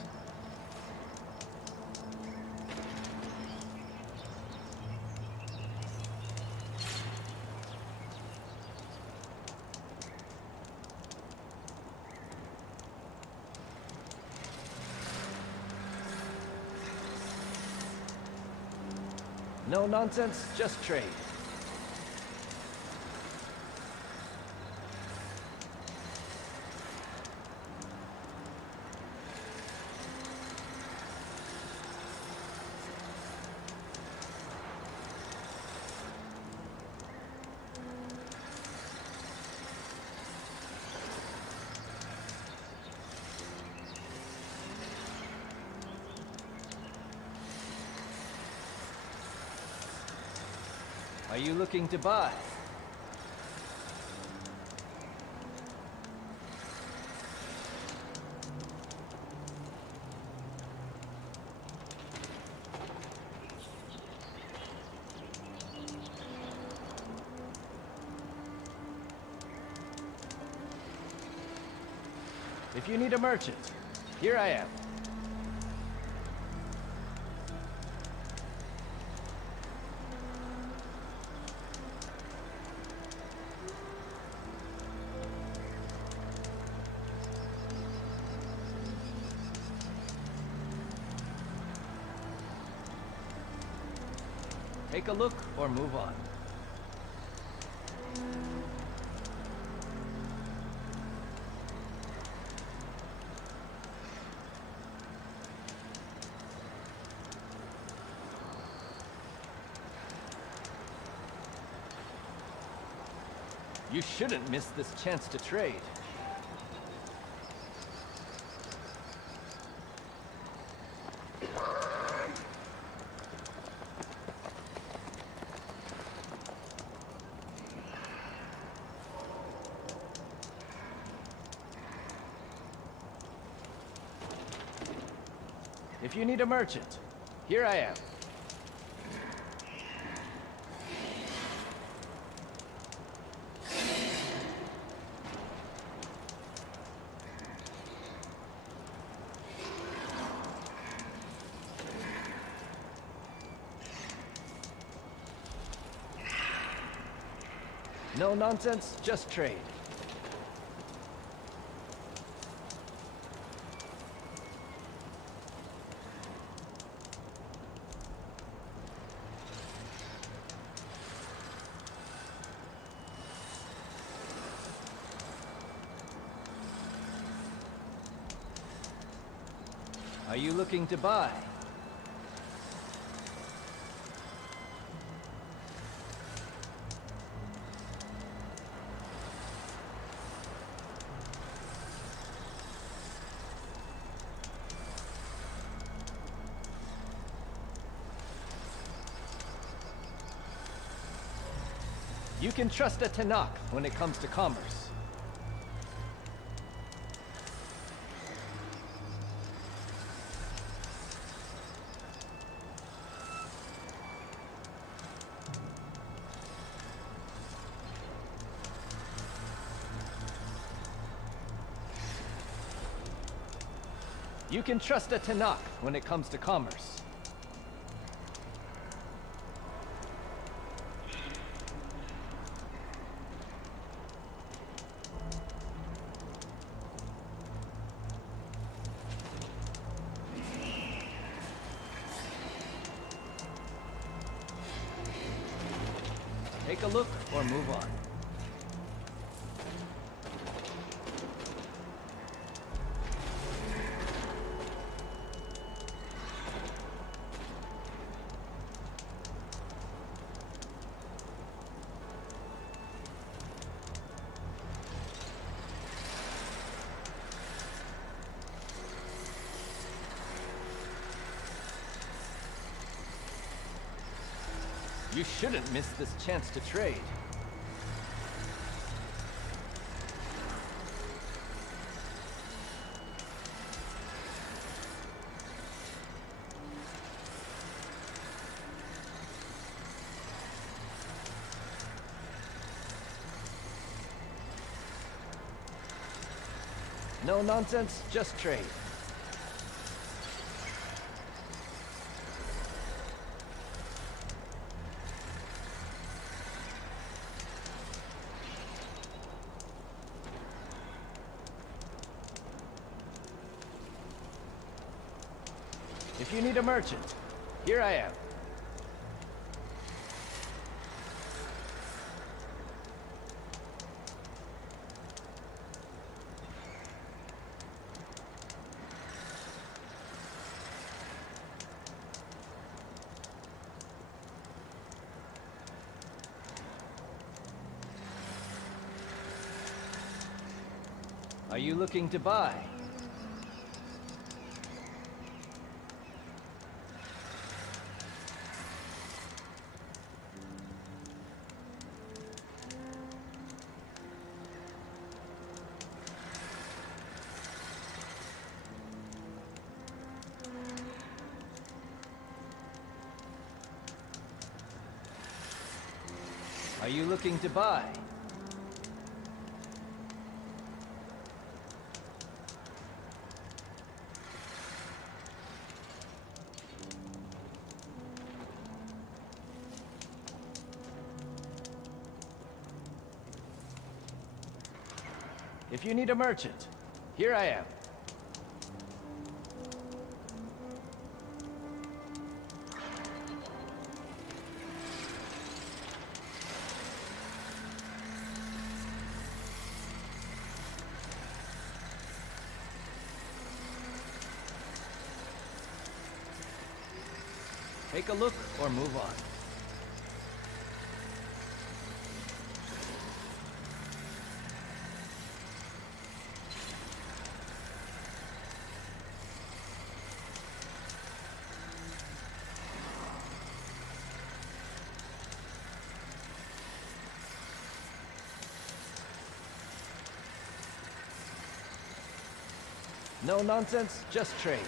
No nonsense, just trade. Are you looking to buy? If you need a merchant, here I am. Take a look or move on. You shouldn't miss this chance to trade. If you need a merchant, here I am. No nonsense, just trade. Are you looking to buy? You can trust a Tanakh when it comes to commerce. You can trust a Tanakh when it comes to commerce. Take a look or move on. You shouldn't miss this chance to trade. No nonsense, just trade. If you need a merchant, here I am. Are you looking to buy? Are you looking to buy? If you need a merchant, here I am. Take a look or move on. No nonsense, just trade.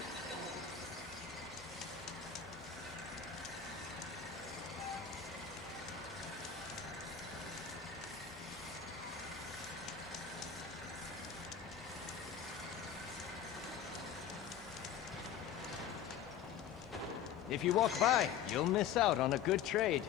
If you walk by, you'll miss out on a good trade.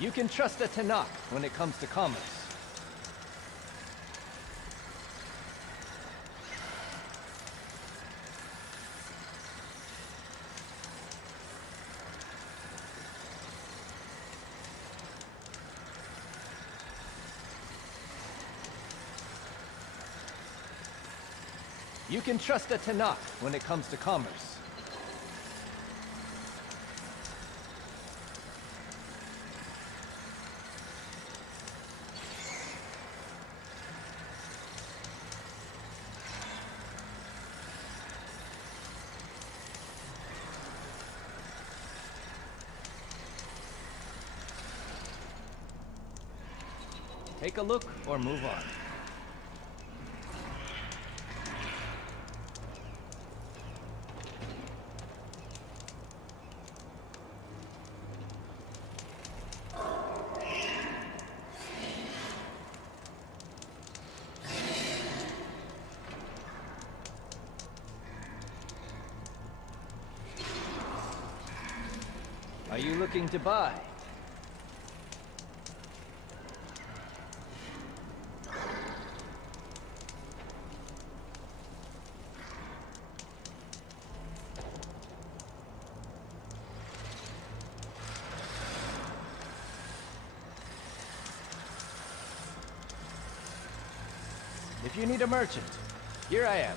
You can trust a Tanakh when it comes to commerce. You can trust a Tanakh when it comes to commerce. Take a look or move on. Are you looking to buy? If you need a merchant, here I am.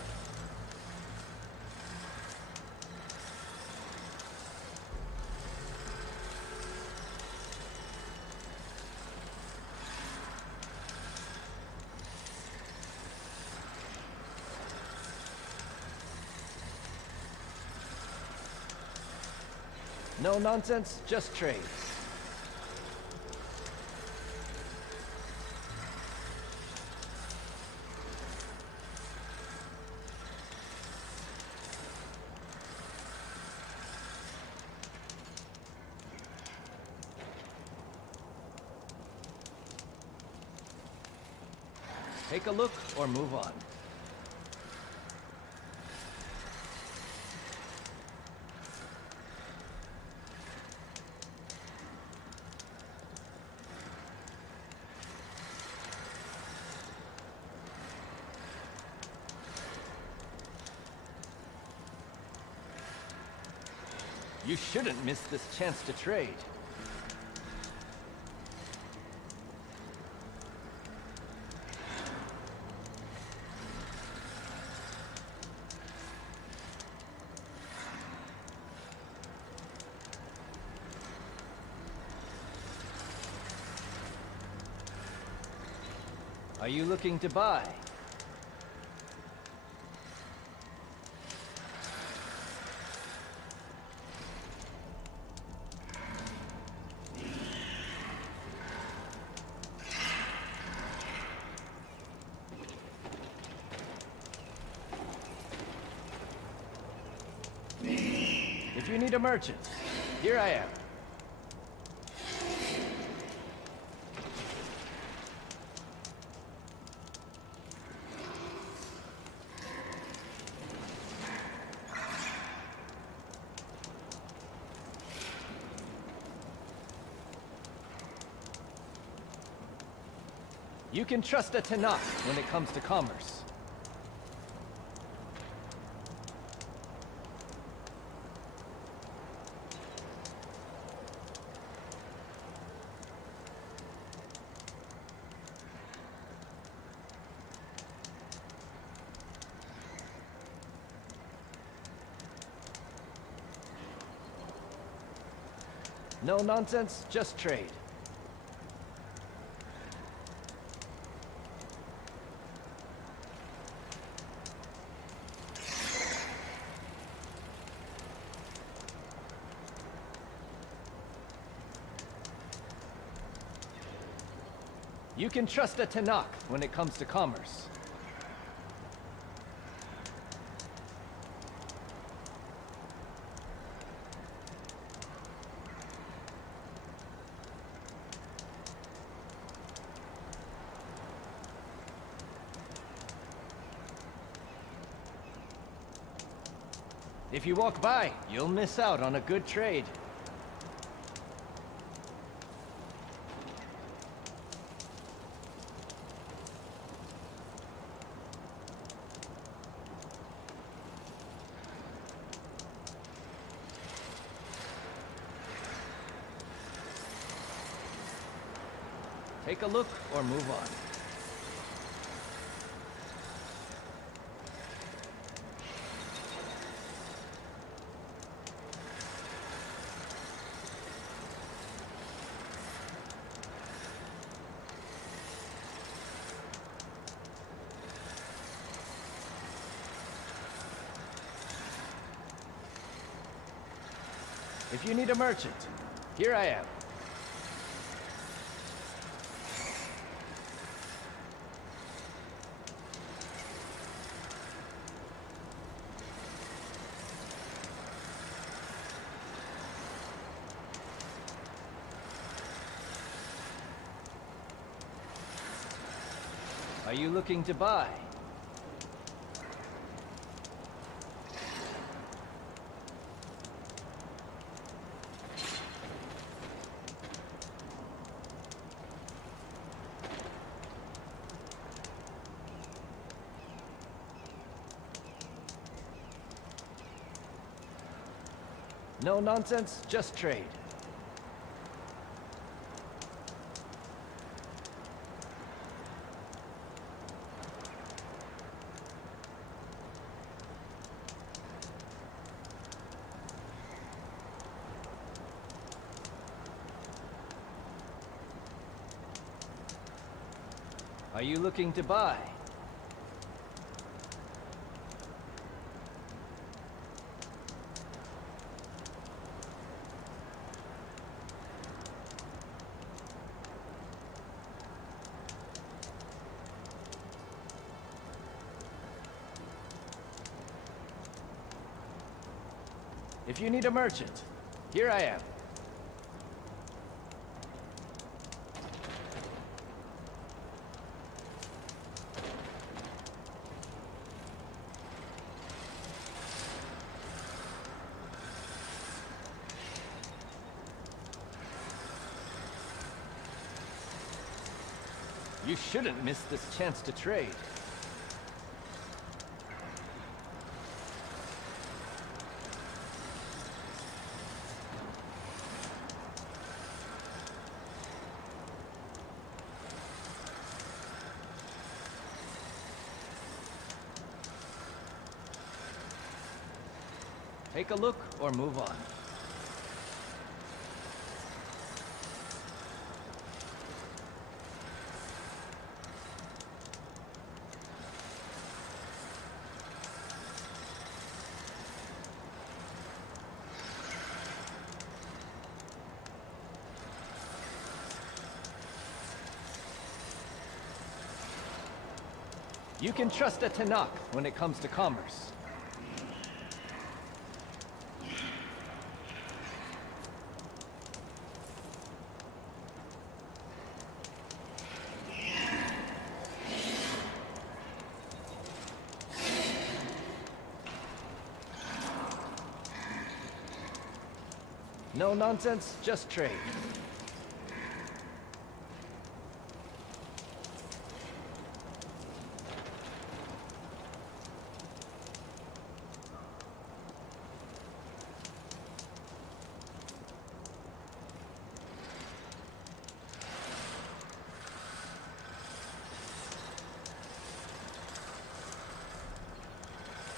No nonsense, just trade. Take a look or move on. You shouldn't miss this chance to trade. Are you looking to buy? If you need a merchant, here I am. You can trust a Tanakh when it comes to commerce. No nonsense, just trade. You can trust a Tanakh when it comes to commerce. If you walk by, you'll miss out on a good trade. Take a look or move on. If you need a merchant, here I am. Are you looking to buy? No nonsense, just trade. Are you looking to buy? If you need a merchant, here I am. You shouldn't miss this chance to trade. Take a look or move on. You can trust a Tanakh when it comes to commerce. No nonsense, just trade.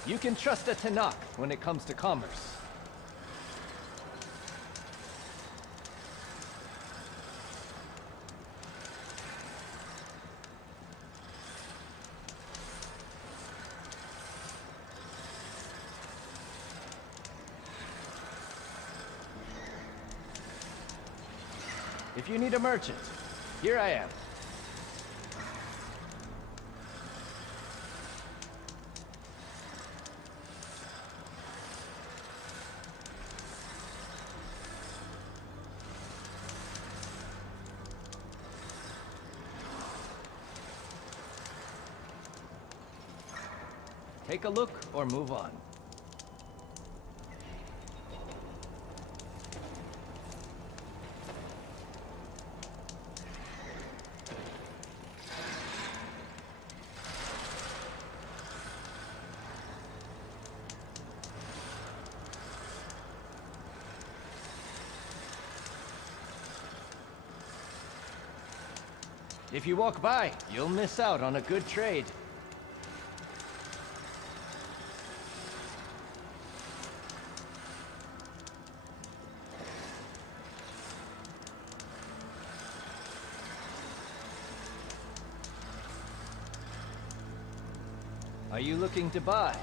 You can trust a Tanakh when it comes to commerce. If you need a merchant, here I am. Take a look or move on. If you walk by, you'll miss out on a good trade. Are you looking to buy?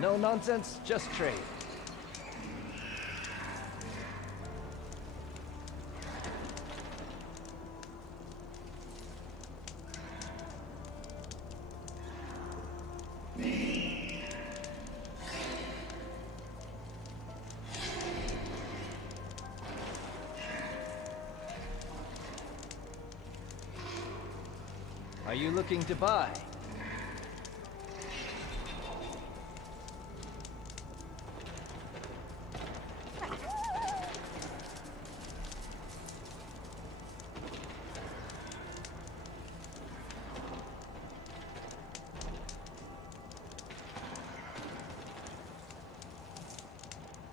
No nonsense, just trade. Are you looking to buy?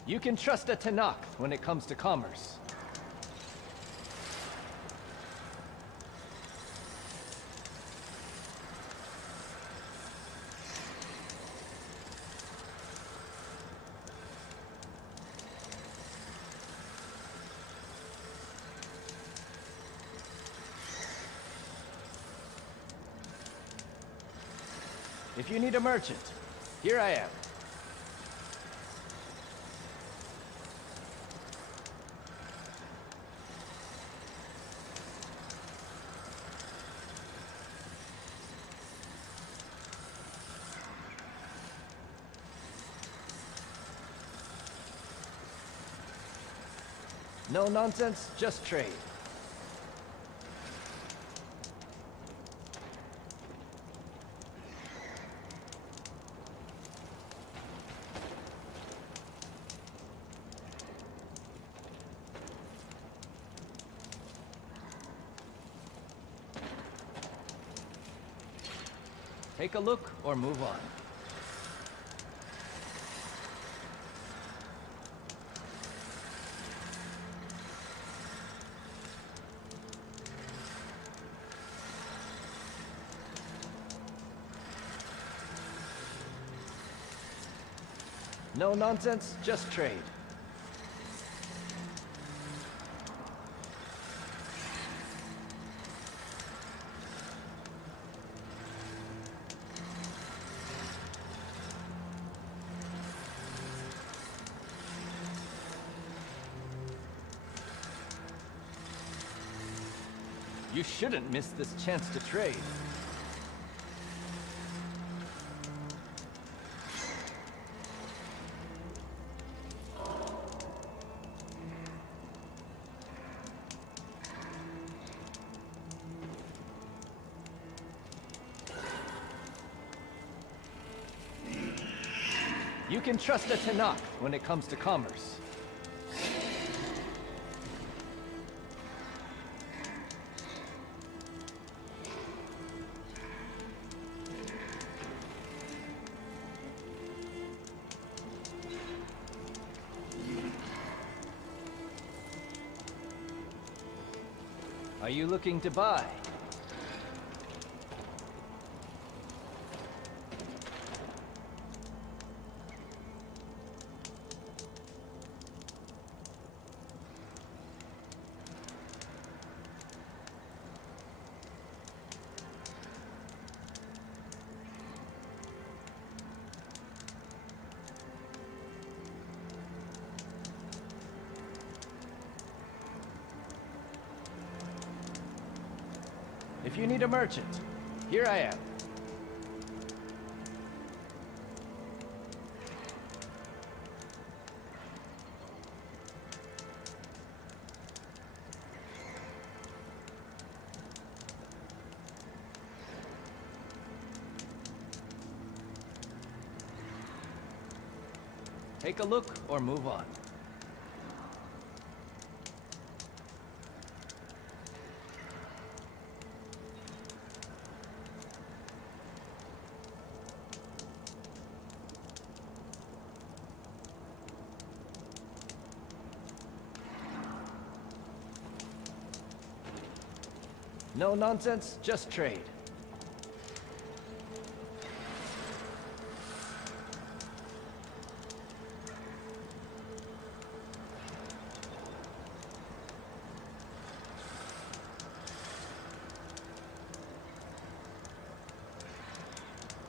You can trust a Tanakh when it comes to commerce. If you need a merchant, here I am. No nonsense, just trade. Take a look or move on. No nonsense, just trade. You shouldn't miss this chance to trade. You can trust a Tanakh when it comes to commerce. Are you looking to buy? If you need a merchant, here I am. Take a look or move on. No nonsense, just trade.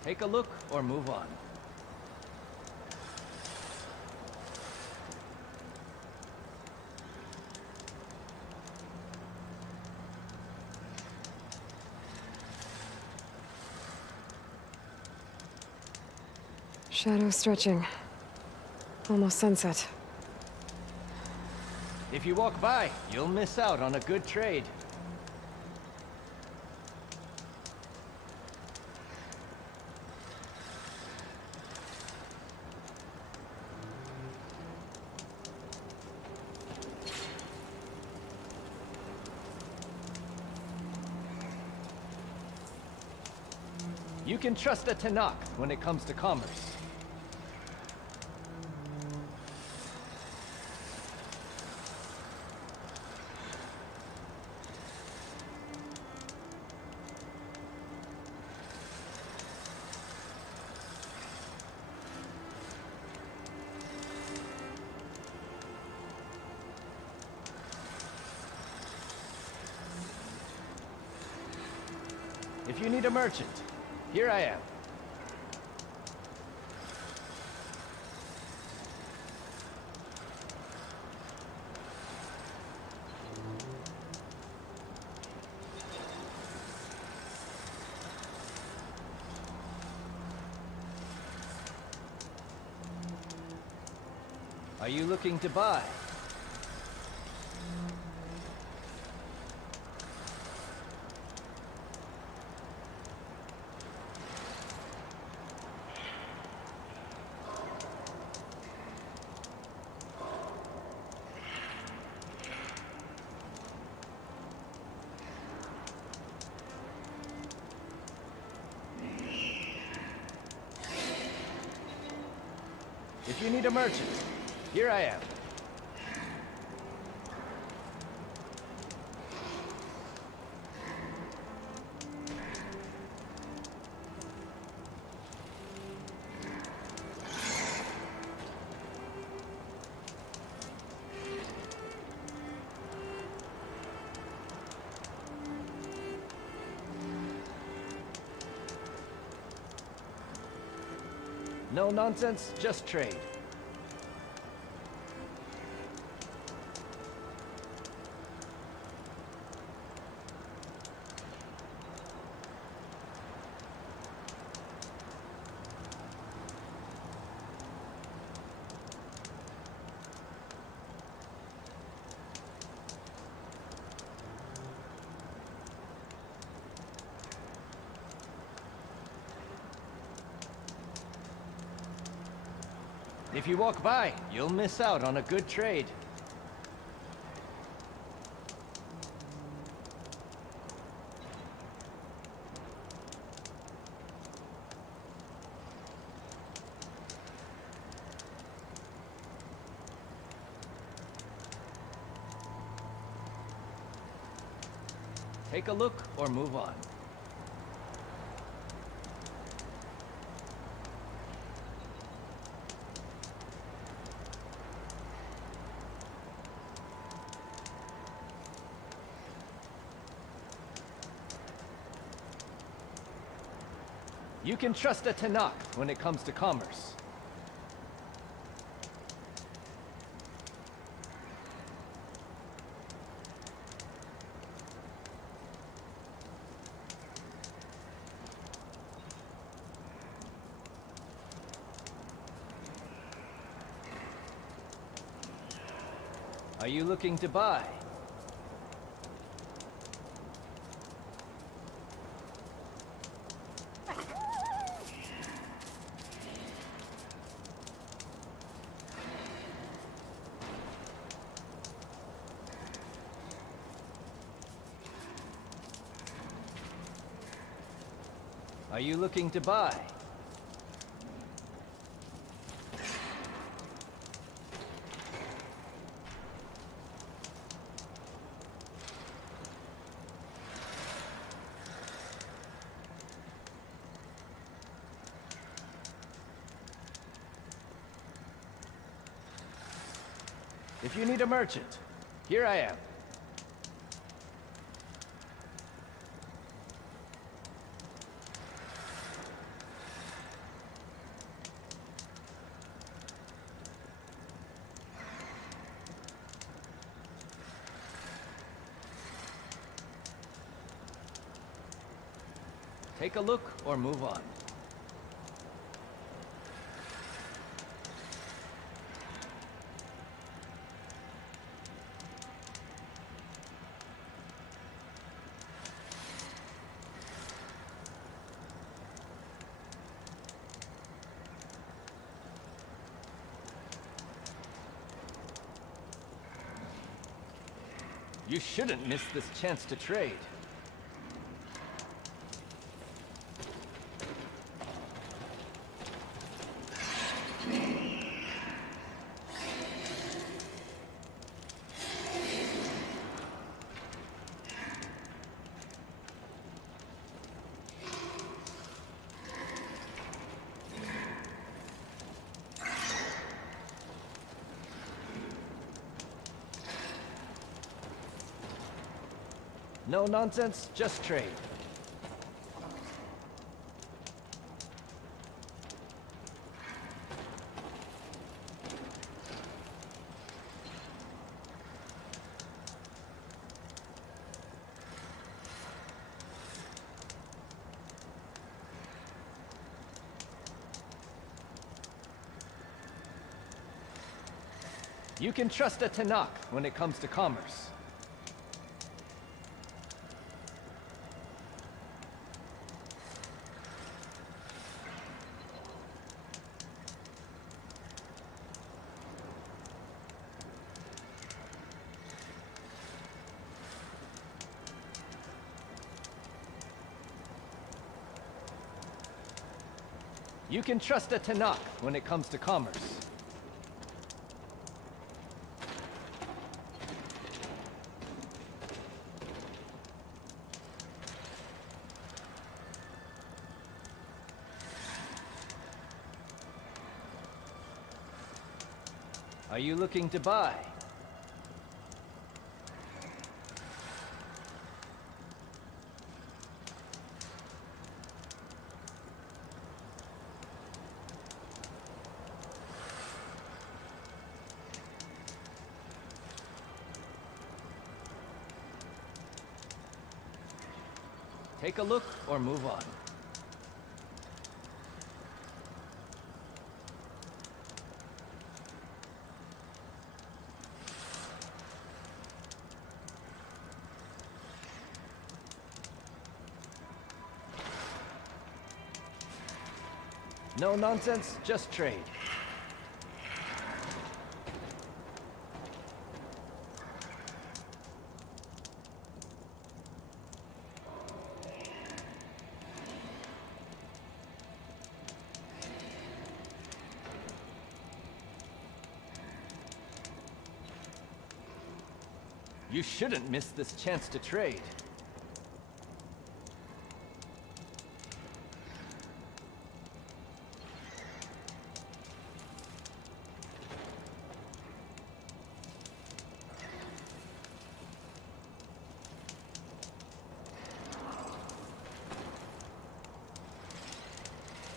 Take a look or move on. Shadow stretching. Almost sunset. If you walk by, you'll miss out on a good trade. You can trust a Tanakh when it comes to commerce. If you need a merchant, here I am. Are you looking to buy? If you need a merchant, here I am. No nonsense, just trade. If you walk by, you'll miss out on a good trade. Take a look or move on. You can trust a Tanakh when it comes to commerce. Are you looking to buy? Are you looking to buy? If you need a merchant, here I am. Take a look or move on. You shouldn't miss this chance to trade. No nonsense, just trade. You can trust a Tanakh when it comes to commerce. You can trust a Tanakh when it comes to commerce. Are you looking to buy? Take a look or move on. No nonsense, just trade. You shouldn't miss this chance to trade.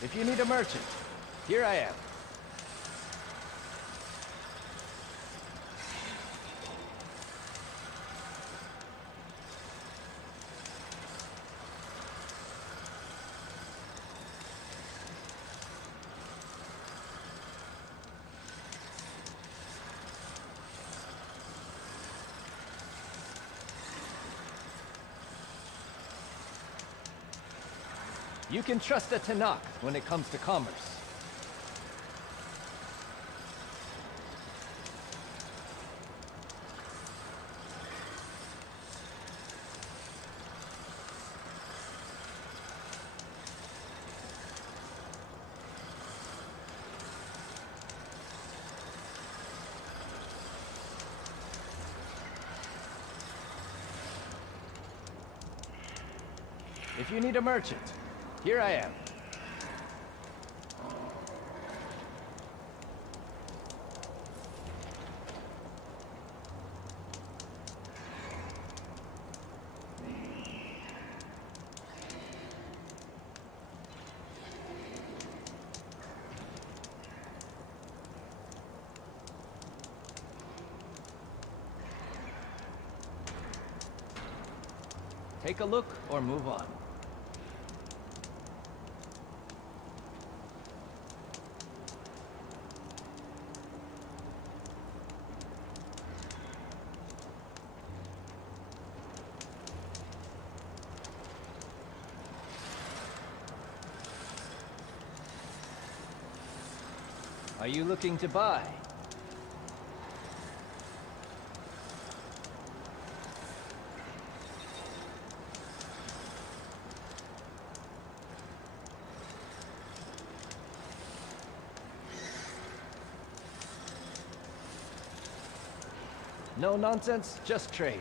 If you need a merchant, here I am. You can trust a Tanakh when it comes to commerce. If you need a merchant, here I am. Take a look or move on. Are you looking to buy? No nonsense, just trade.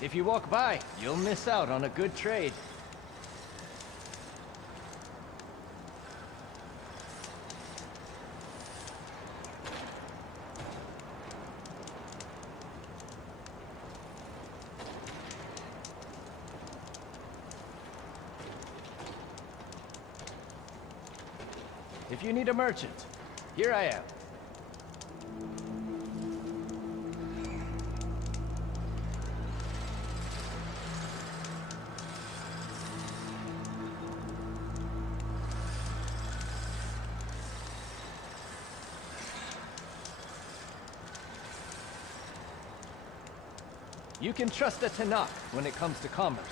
If you walk by, you'll miss out on a good trade. If you need a merchant, here I am. You can trust a Tanakh when it comes to commerce.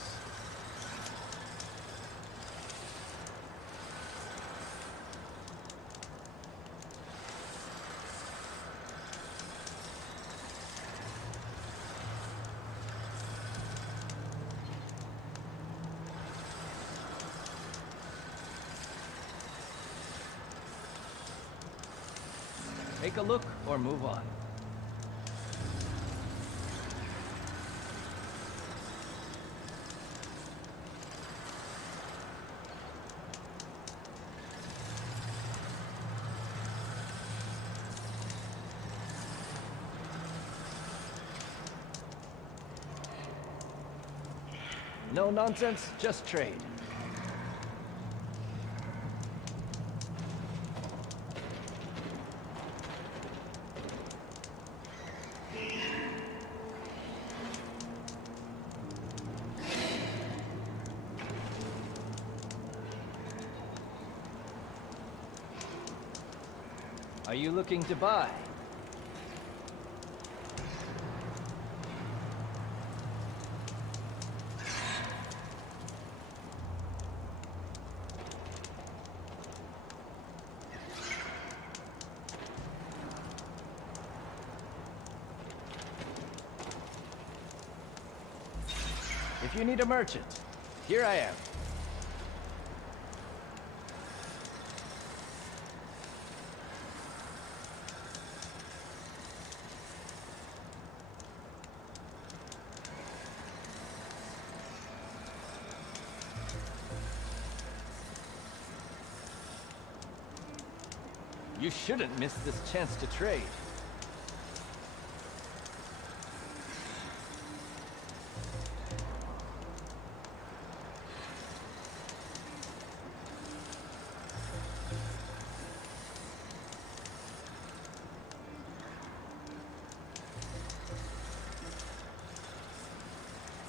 Take a look or move on. No nonsense, just trade. Are you looking to buy? If you need a merchant, here I am. You shouldn't miss this chance to trade.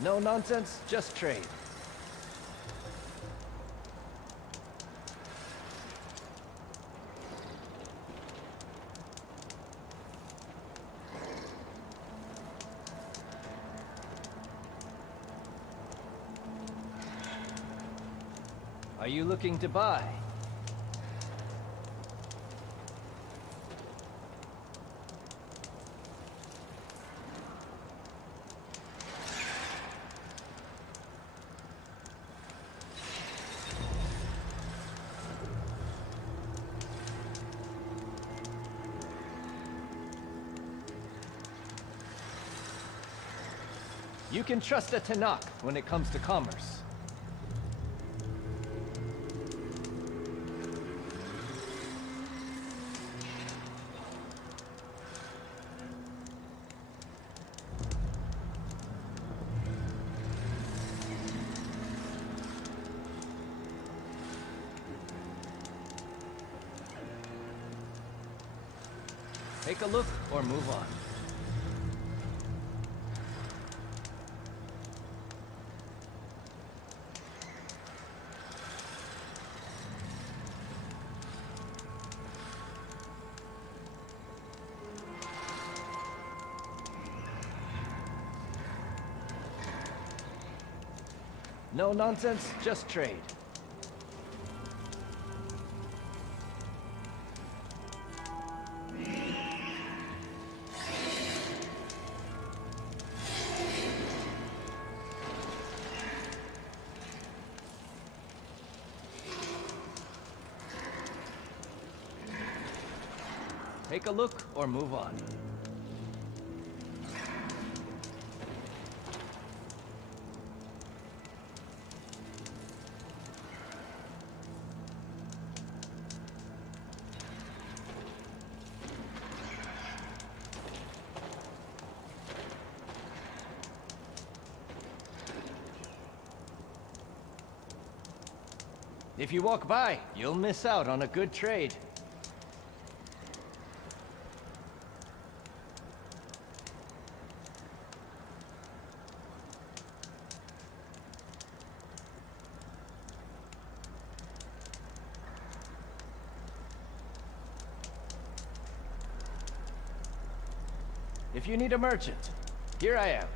No nonsense, just trade. Are you looking to buy? You can trust a Tanakh when it comes to commerce. Take a look or move on. No nonsense, just trade. Take a look or move on. If you walk by, you'll miss out on a good trade. If you need a merchant, here I am.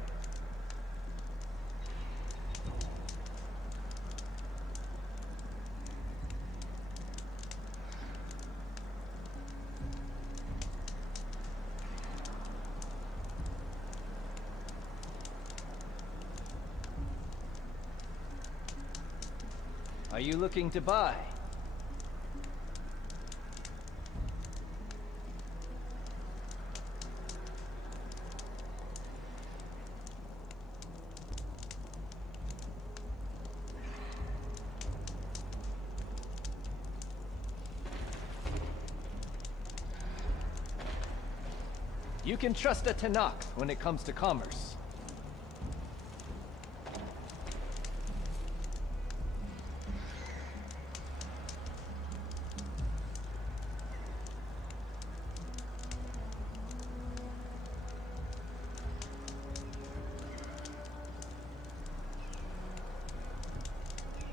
Are you looking to buy? You can trust a Tanakh when it comes to commerce.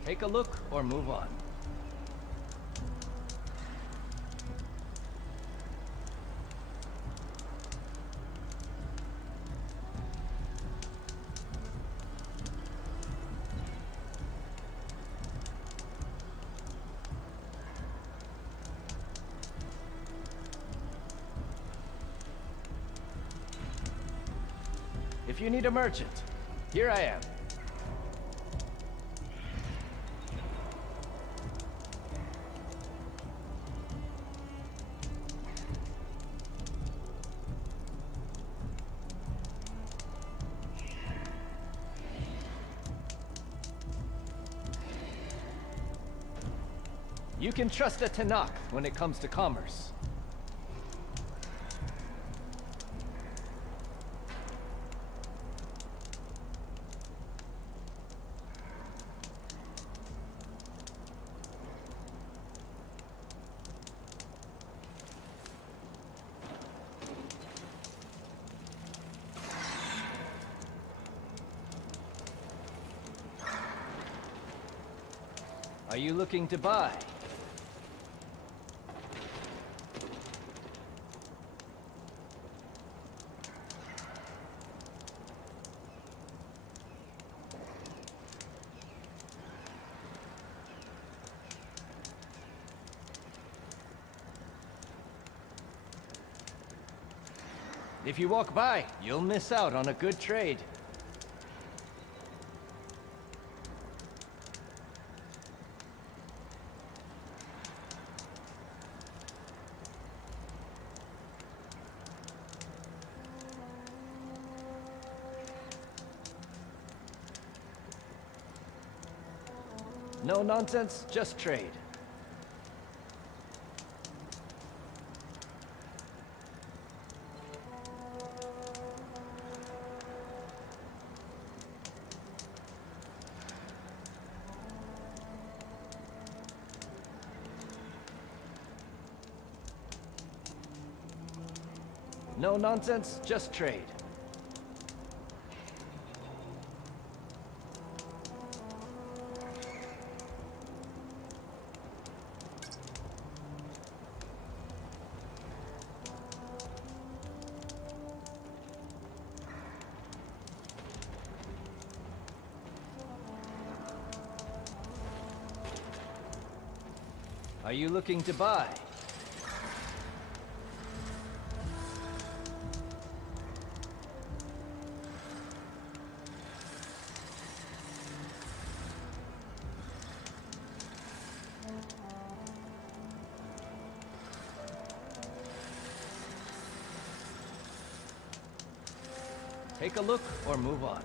Take a look or move on. If you need a merchant, here I am. You can trust a Tanakh when it comes to commerce. Are you looking to buy? If you walk by, you'll miss out on a good trade. No nonsense, just trade. No nonsense, just trade. Are you looking to buy? Take a look or move on.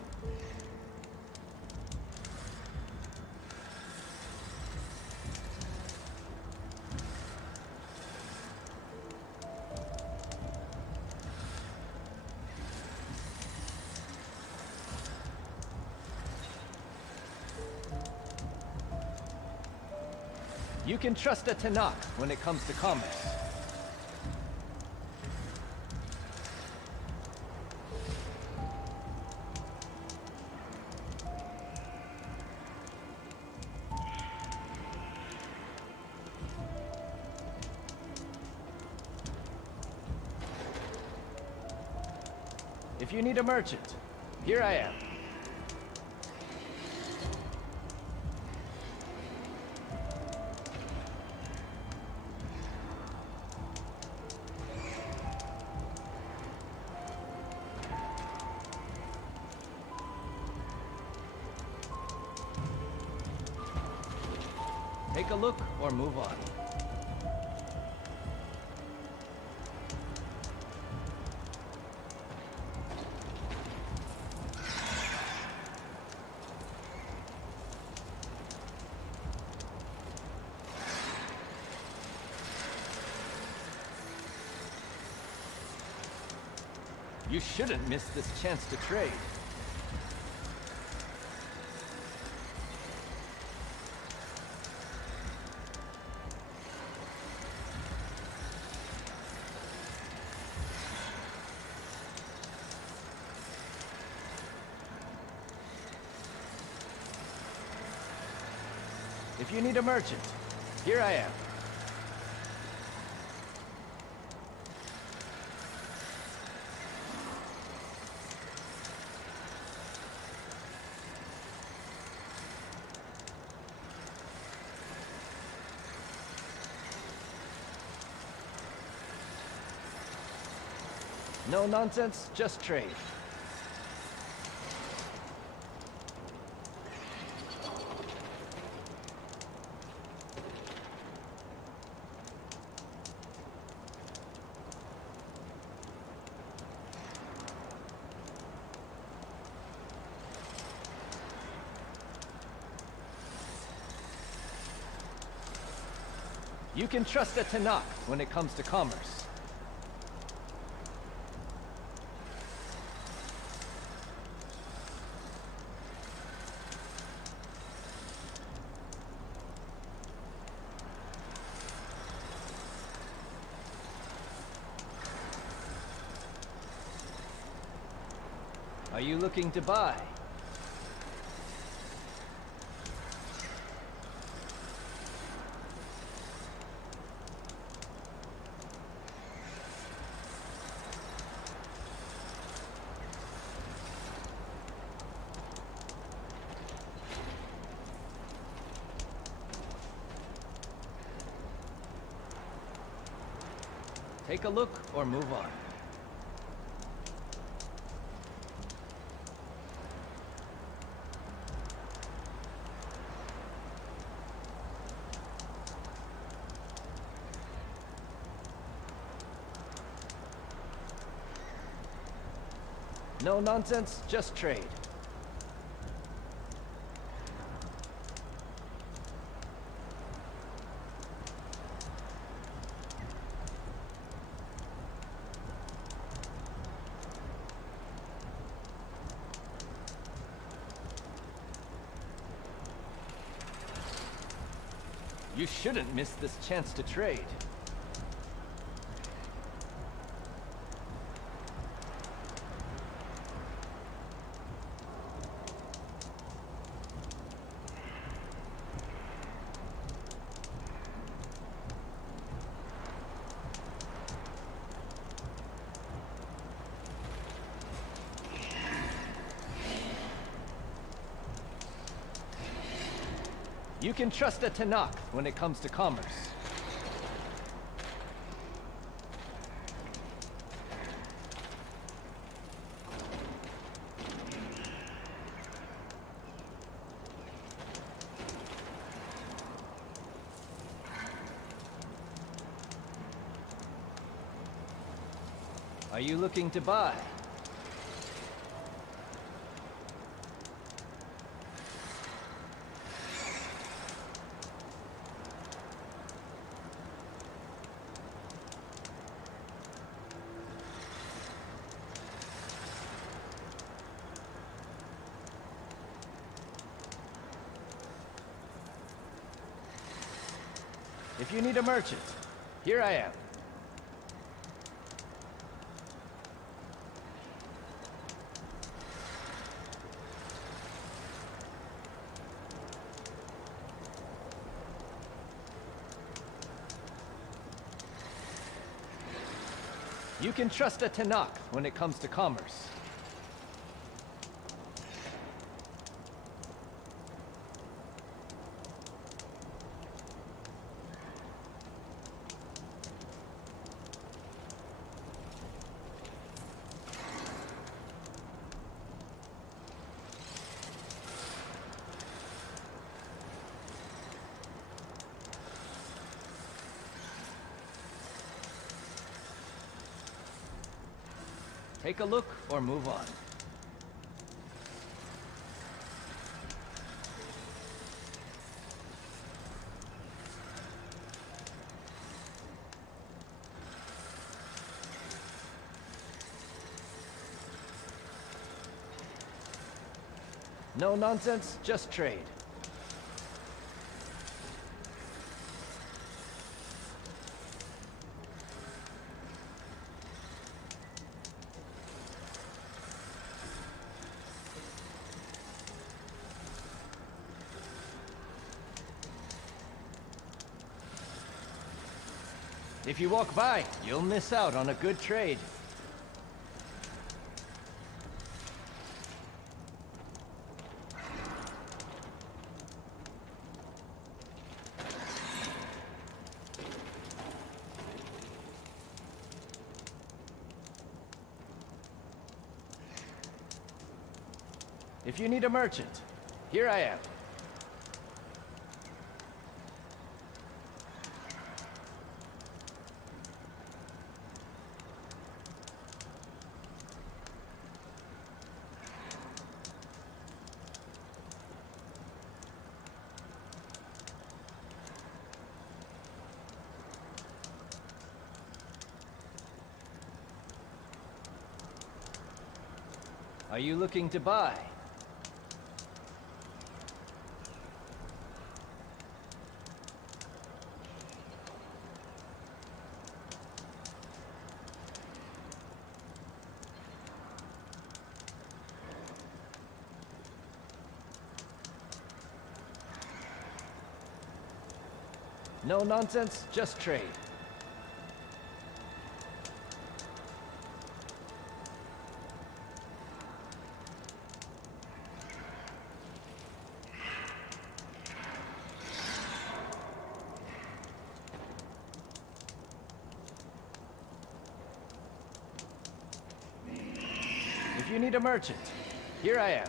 You can trust a Tanakh when it comes to commerce. If you need a merchant, here I am. Take a look or move on. You shouldn't miss this chance to trade. If you need a merchant, here I am. No nonsense, just trade. You can trust a Tanakh when it comes to commerce. Are you looking to buy? Take a look or move on. No nonsense, just trade. You shouldn't miss this chance to trade. You can trust a Tanakh when it comes to commerce. Are you looking to buy? If you need a merchant, here I am. You can trust a Tanakh when it comes to commerce. Take a look or move on. No nonsense, just trade. If you walk by, you'll miss out on a good trade. If you need a merchant, here I am. Are you looking to buy? No nonsense, just trade. you need a merchant, here I am.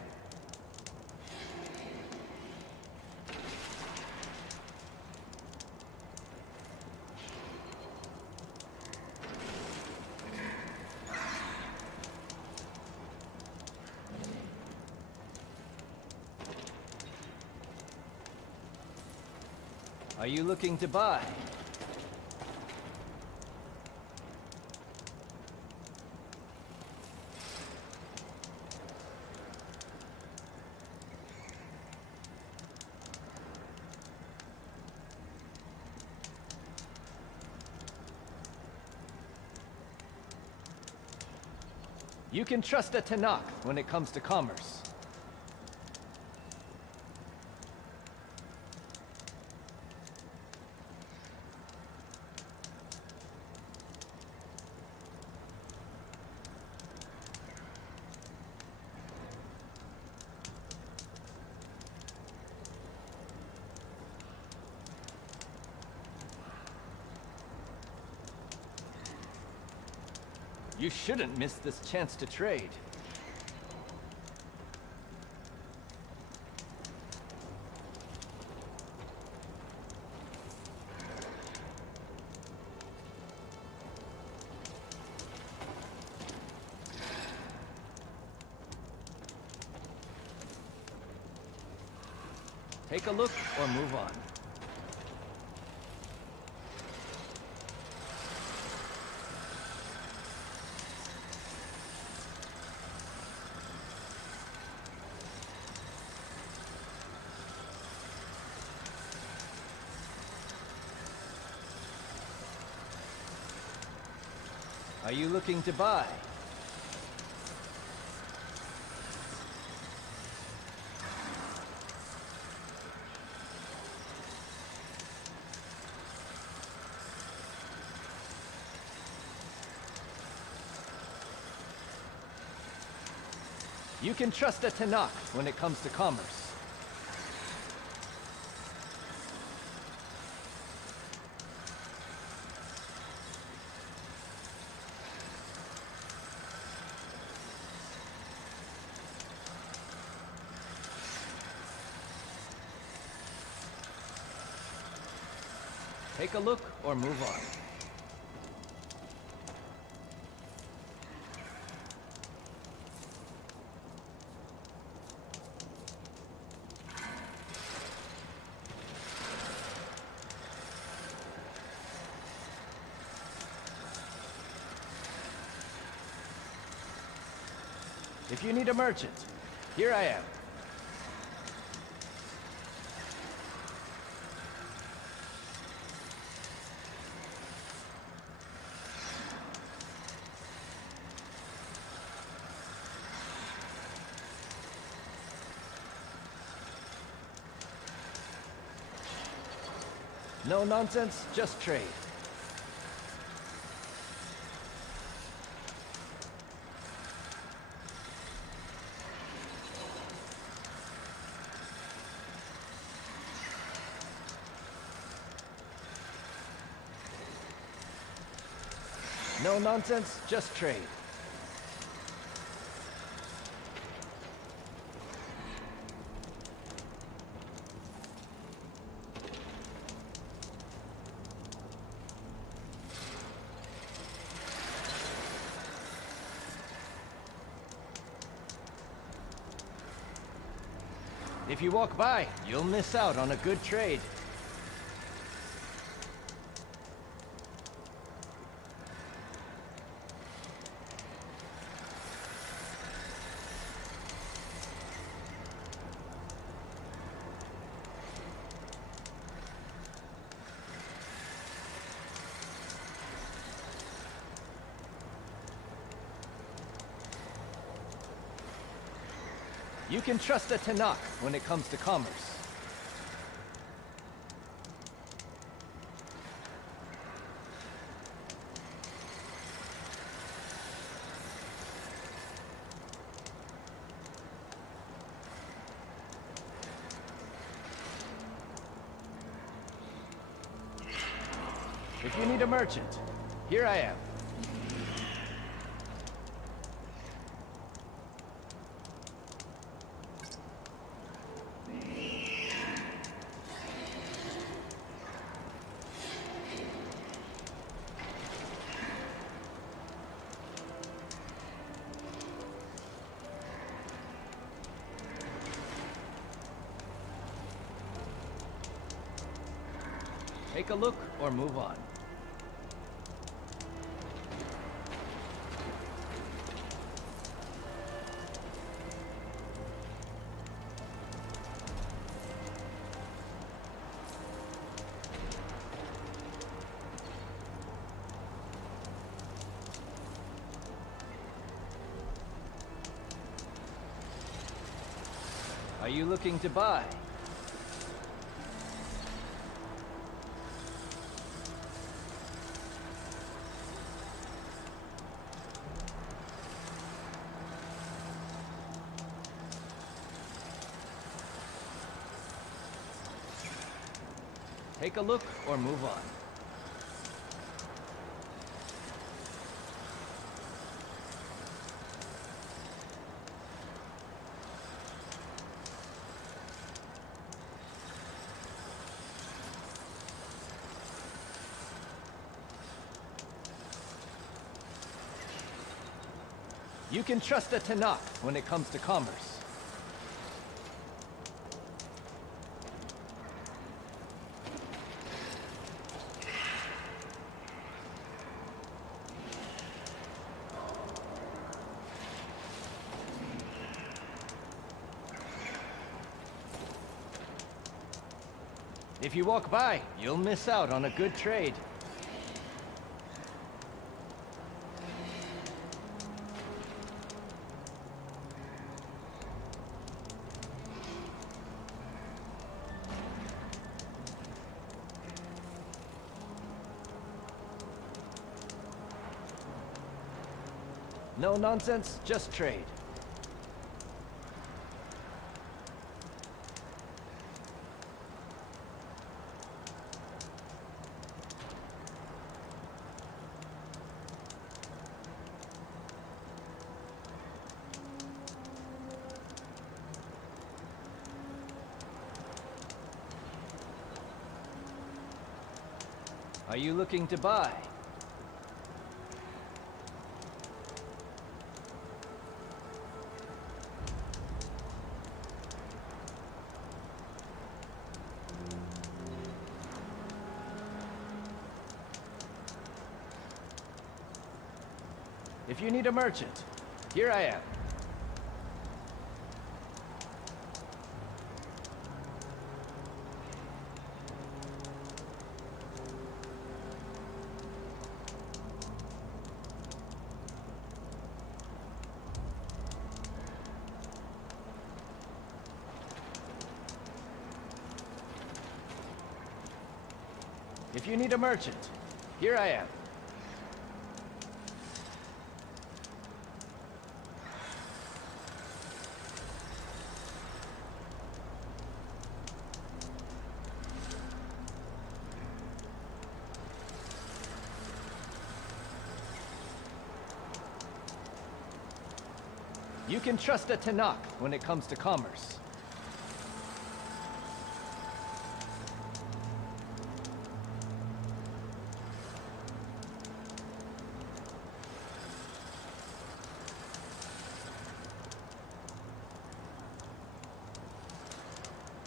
Are you looking to buy? You can trust a Tanakh when it comes to commerce. You shouldn't miss this chance to trade. Take a look or move on. Are you looking to buy? You can trust a Tanakh when it comes to commerce. Take a look or move on. If you need a merchant, here I am. No nonsense, just trade. No nonsense, just trade. If you walk by, you'll miss out on a good trade. You can trust a Tanakh when it comes to commerce. If you need a merchant, here I am. Take a look or move on. Are you looking to buy? Take a look or move on. You can trust a Tanakh when it comes to commerce. If you walk by, you'll miss out on a good trade. No nonsense, just trade. Are you looking to buy? If you need a merchant, here I am. If you need a merchant, here I am. You can trust a Tanakh when it comes to commerce.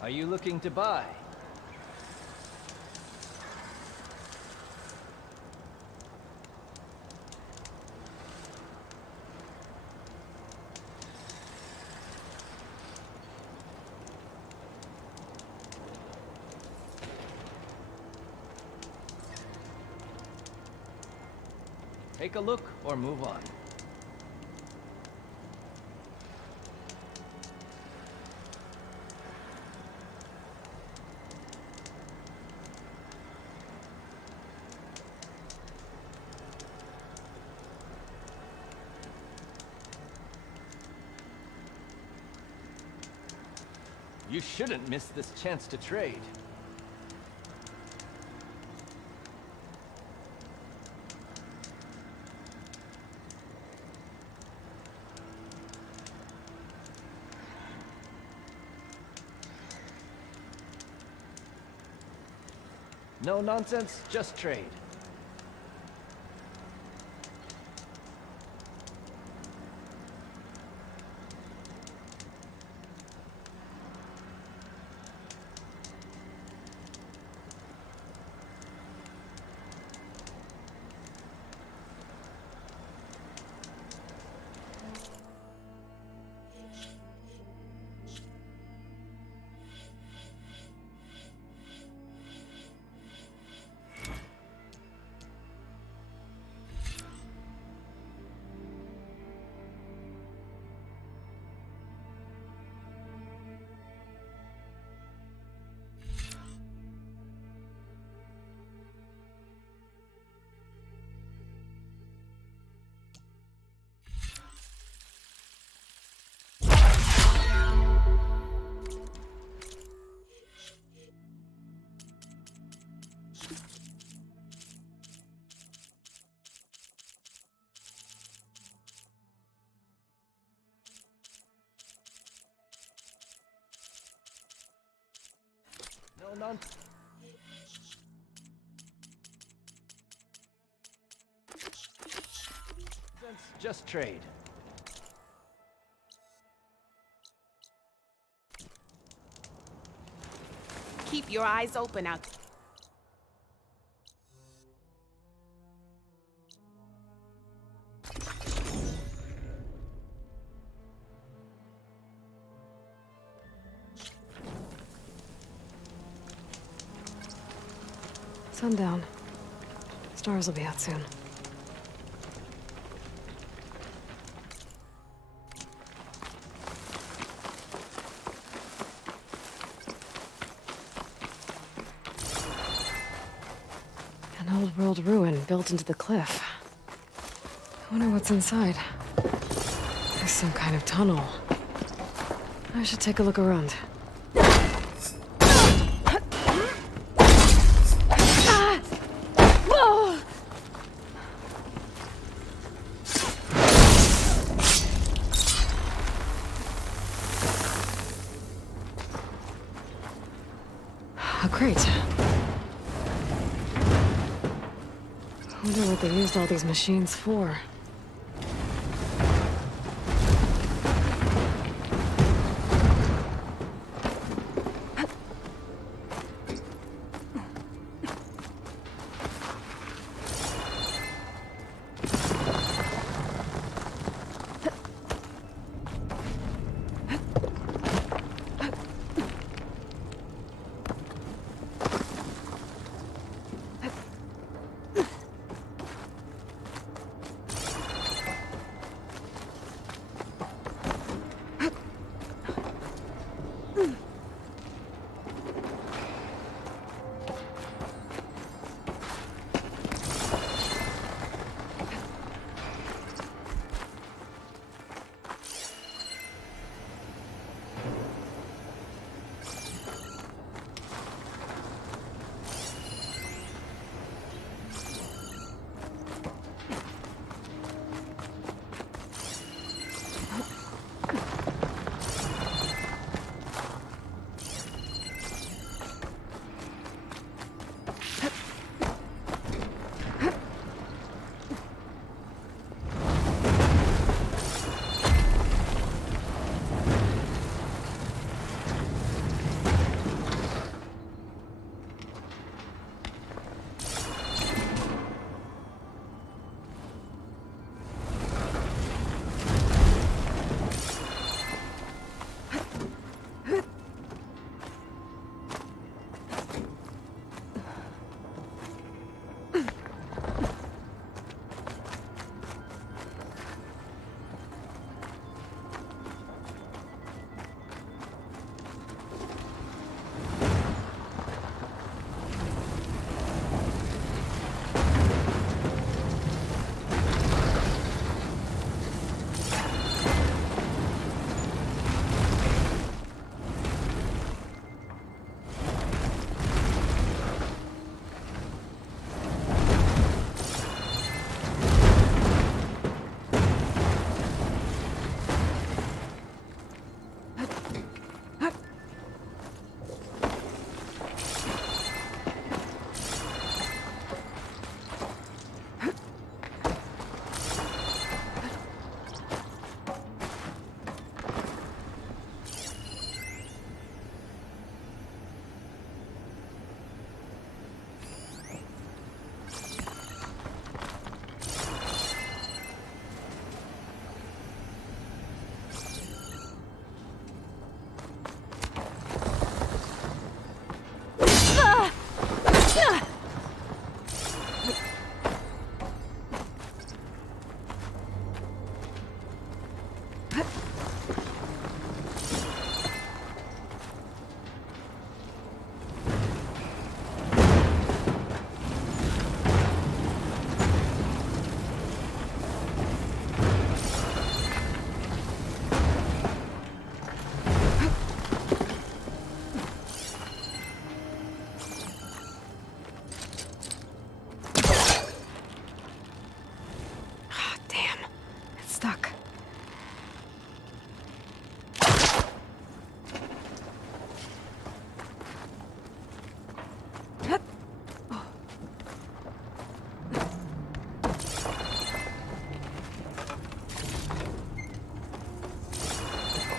Are you looking to buy? Take a look or move on. You shouldn't miss this chance to trade. No nonsense, just trade. No nonsense. Just trade. Keep your eyes open out. Sundown. Stars will be out soon. An old world ruin built into the cliff. I wonder what's inside. There's some kind of tunnel. I should take a look around. A crate. I wonder what they used all these machines for.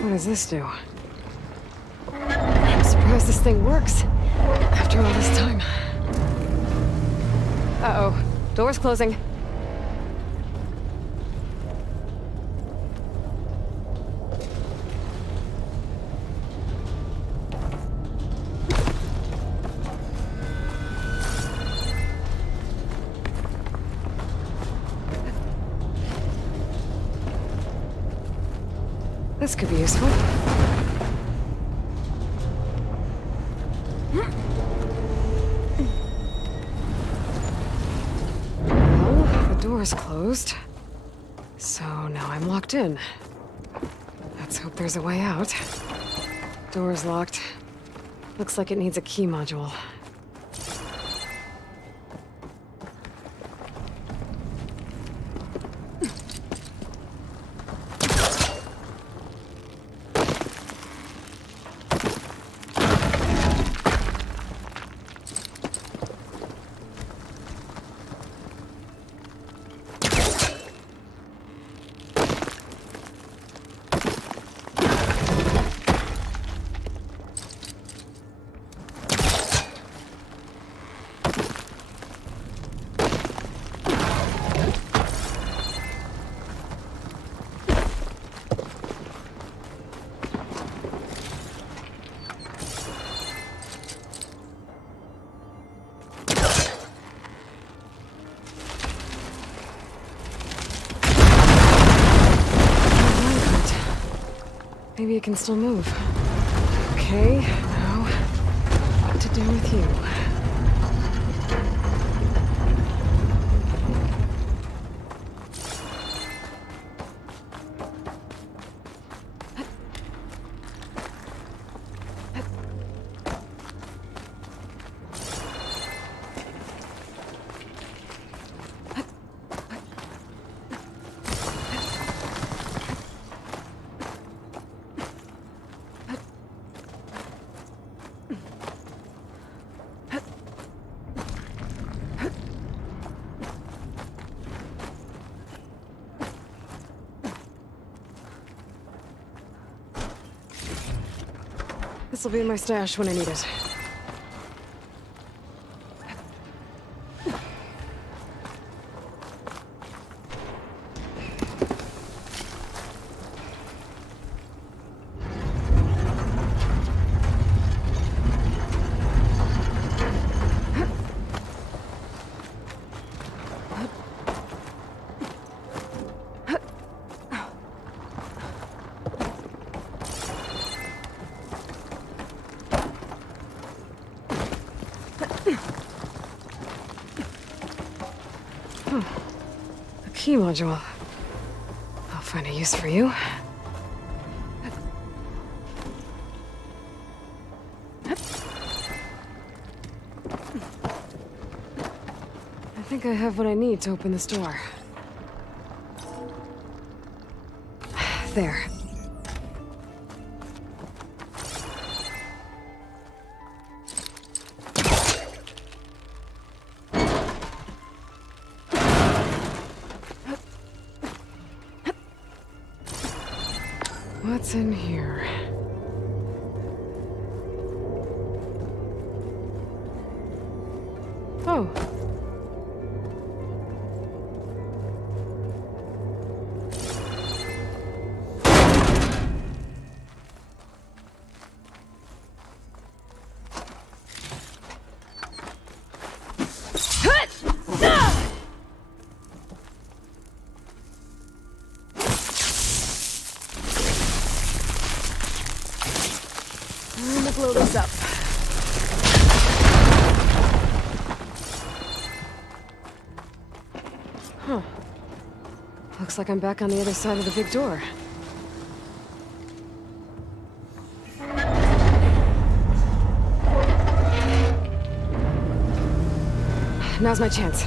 What does this do? I'm surprised this thing works after all this time. Uh-oh. Door's closing. This could be useful. Well, the door's closed. So now I'm locked in. Let's hope there's a way out. Door's locked. Looks like it needs a key module. Maybe it can still move. Okay, now what to do with you? This'll be in my stash when I need it. A key module. I'll find a use for you. I think I have what I need to open this door. There. What's in here? Oh. I'm gonna blow this up. Huh. Looks like I'm back on the other side of the big door. Now's my chance.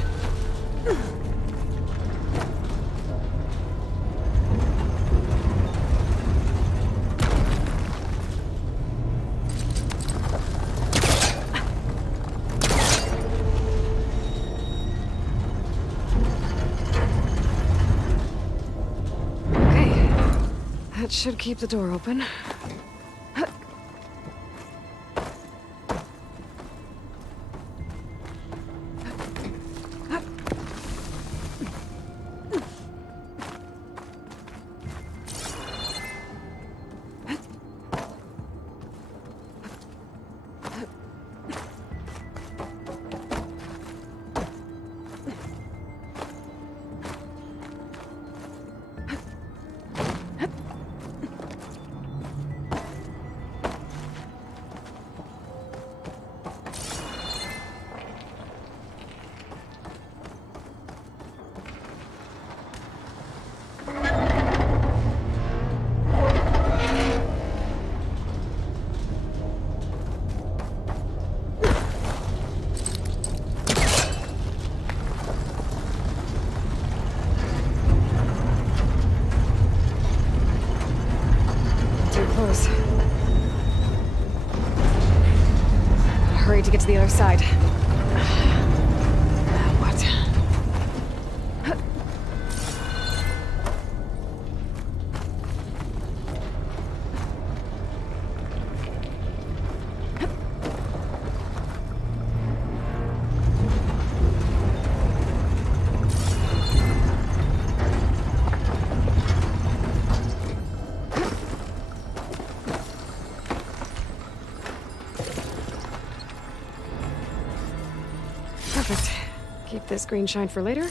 That should keep the door open. Hurry to get to the other side. Now what? Perfect. Keep this green shine for later.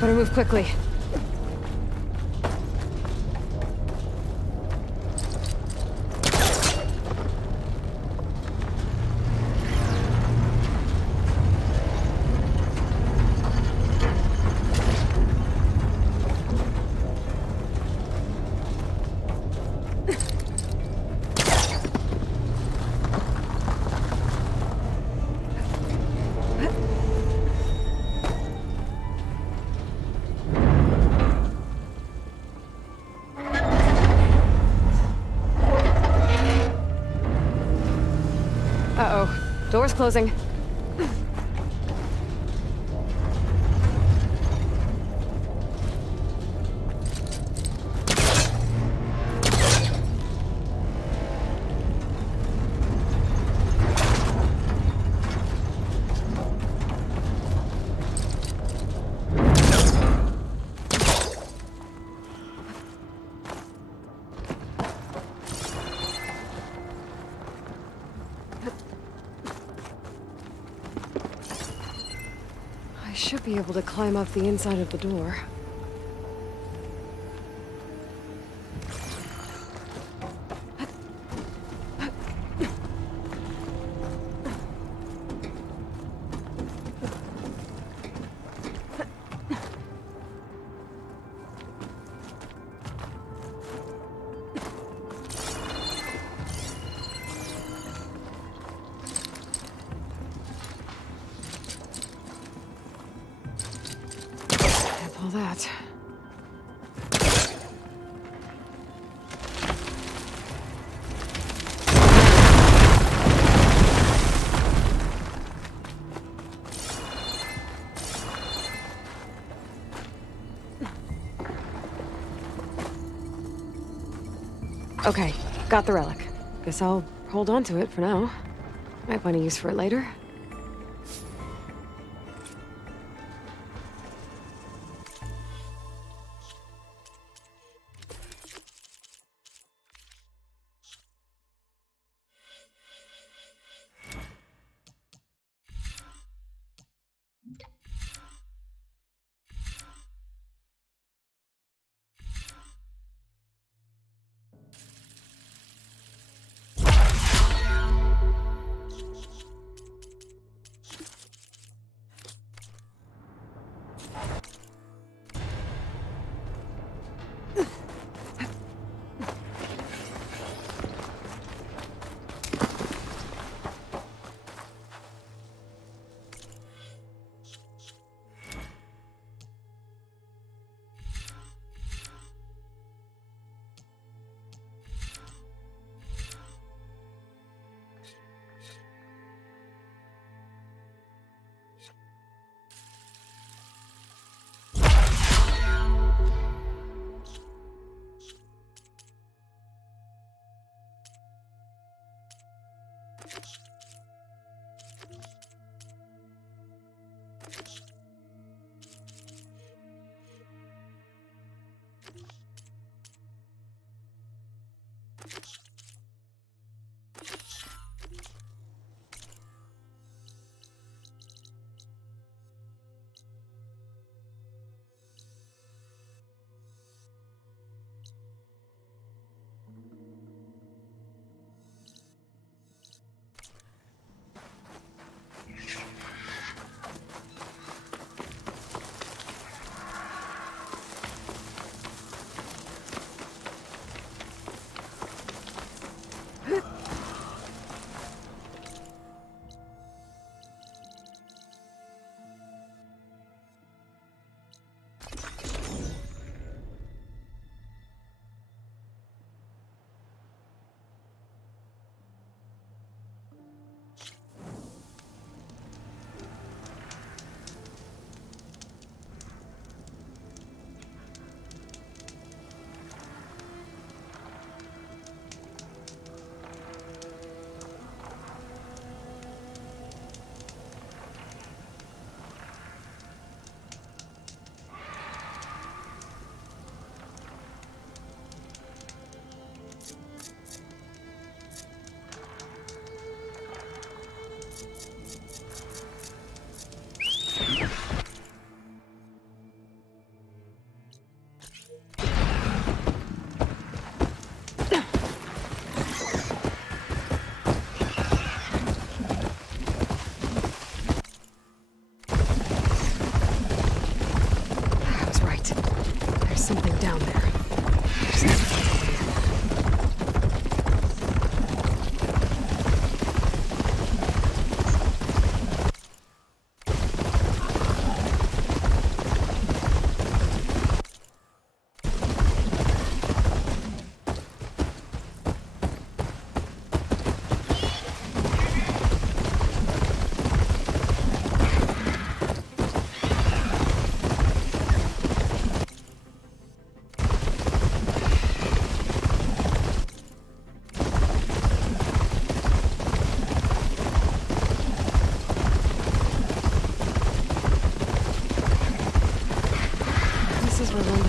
Better move quickly. Uh-oh. Door's closing. I should be able to climb up the inside of the door. All that. Okay, got the relic. Guess I'll hold on to it for now. Might find a use for it later. something down there. Just have to get away.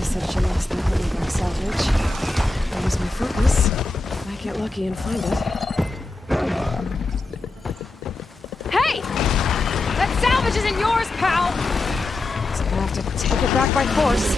Said she lost that honeyback salvage. I'll lose my focus. Might get lucky and find it. Hey! That salvage isn't yours, pal! So I'm gonna have to take it back by force.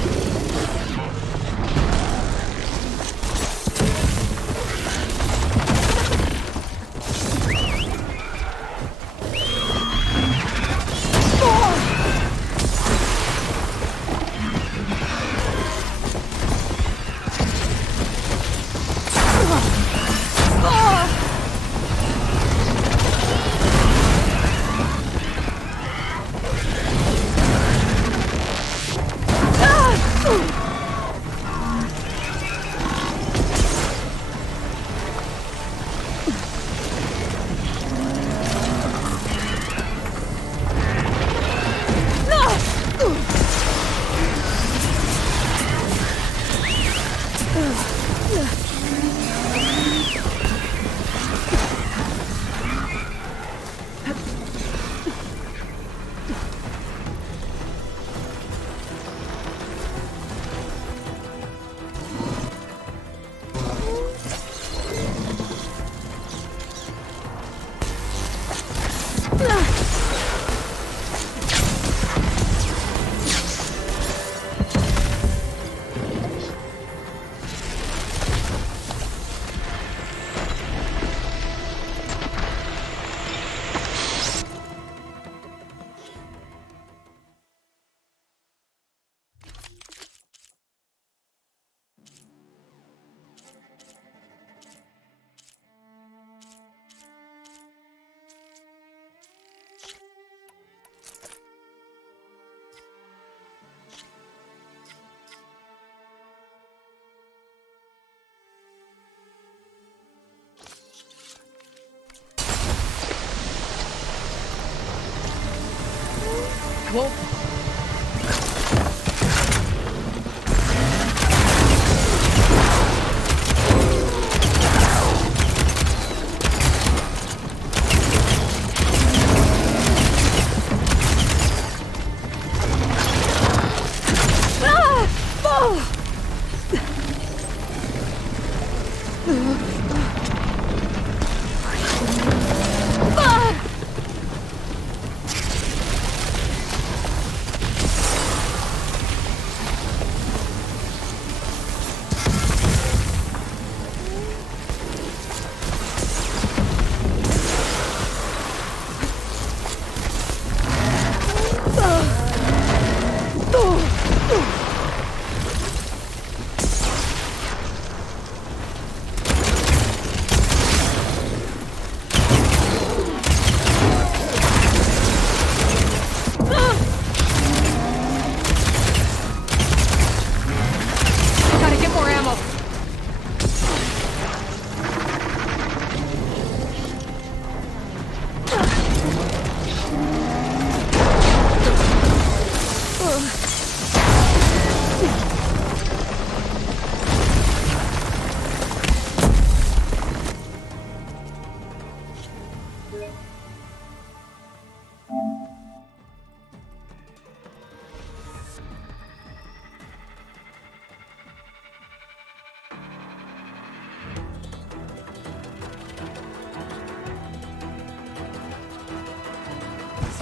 Whoa.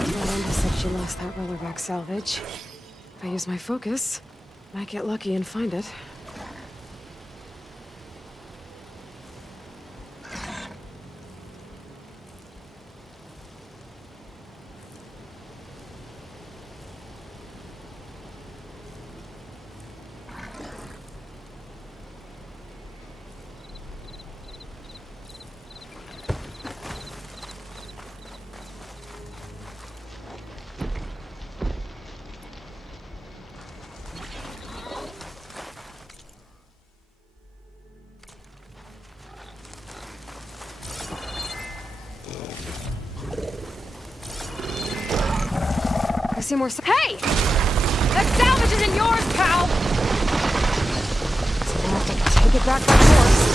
Miranda said she lost that roller back salvage. If I use my focus, might get lucky and find it. I see more. Hey! That salvage isn't yours, pal! So I'll have to take it back by force.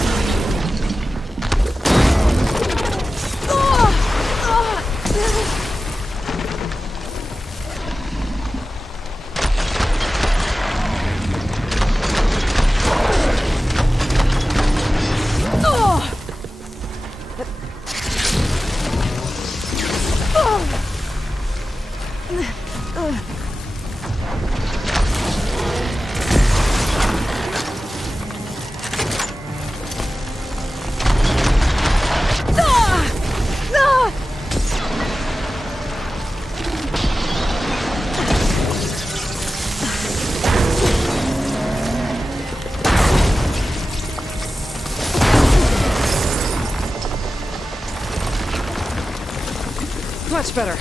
Much better.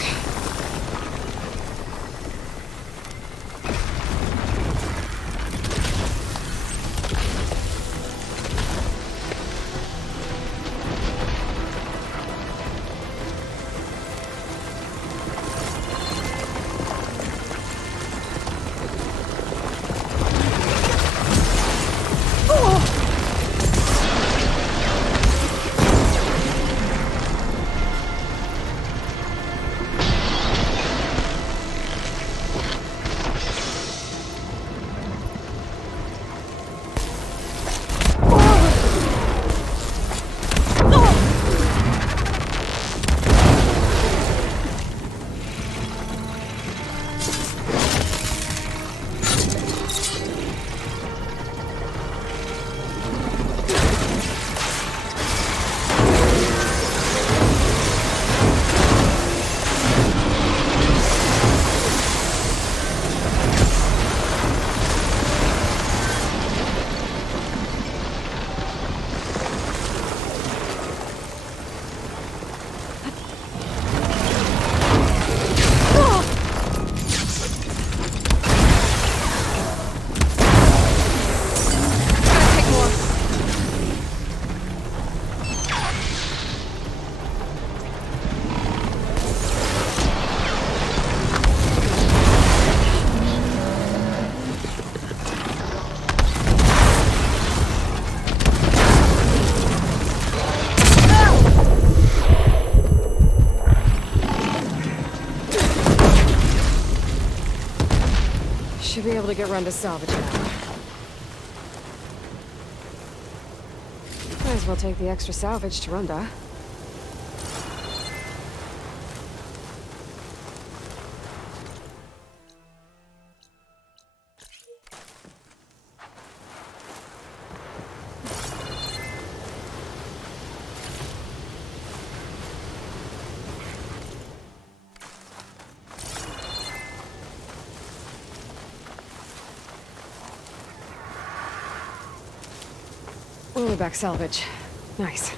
Should be able to get run to salvage now. Might as well take the extra salvage to Runda. Back salvage. Nice.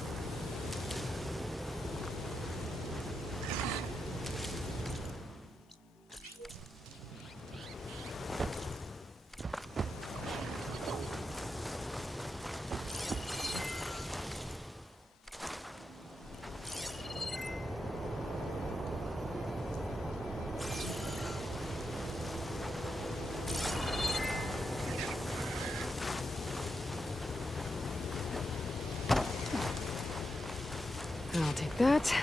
I'll take that.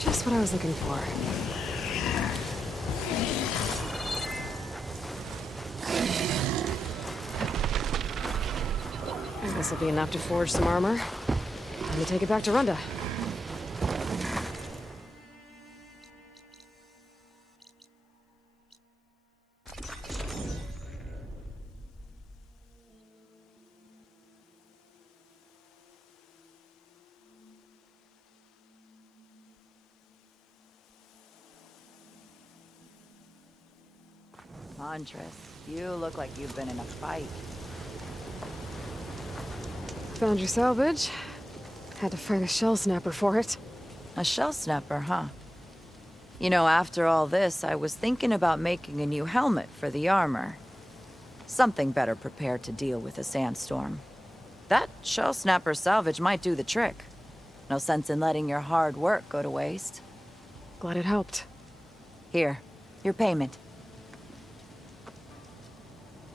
Just what I was looking for. This will be enough to forge some armor. Time to take it back to Runda. Huntress, you look like you've been in a fight. Found your salvage. Had to fight a shell snapper for it. A shell snapper, huh? You know, after all this, I was thinking about making a new helmet for the armor. Something better prepared to deal with a sandstorm. That shell snapper salvage might do the trick. No sense in letting your hard work go to waste. Glad it helped. Here, your payment.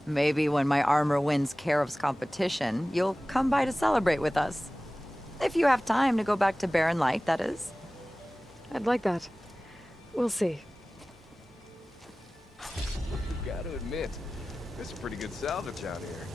Maybe when my armor wins Karev's competition, you'll come by to celebrate with us. If you have time to go back to Barren Light, that is. I'd like that. We'll see. Gotta admit, this is pretty good salvage out here.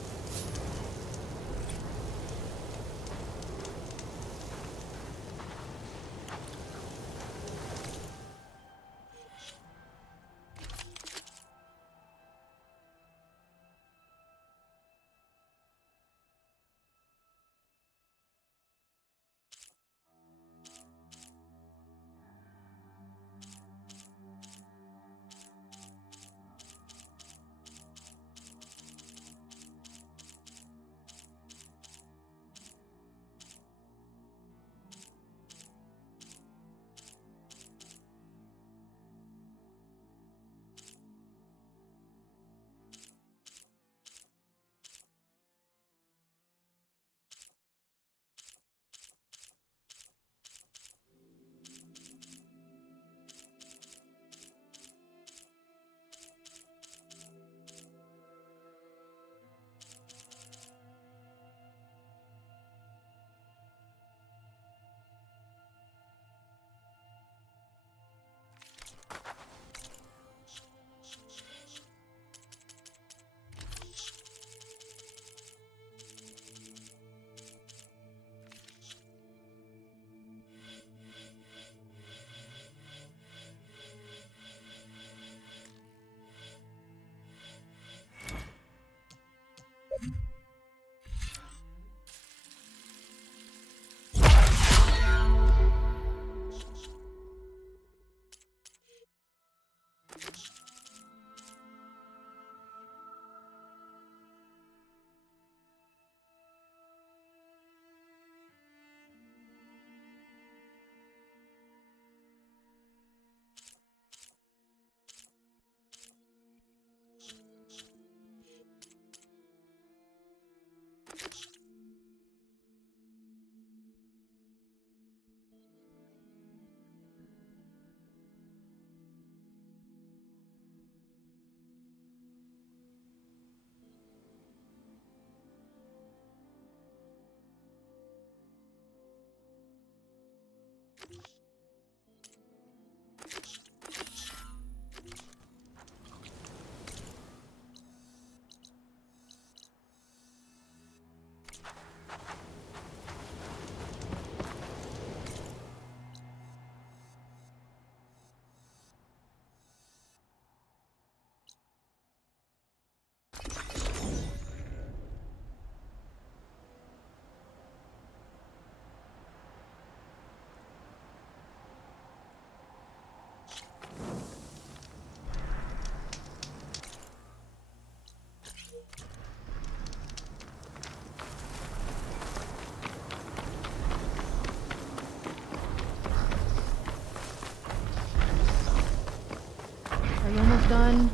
Are you almost done?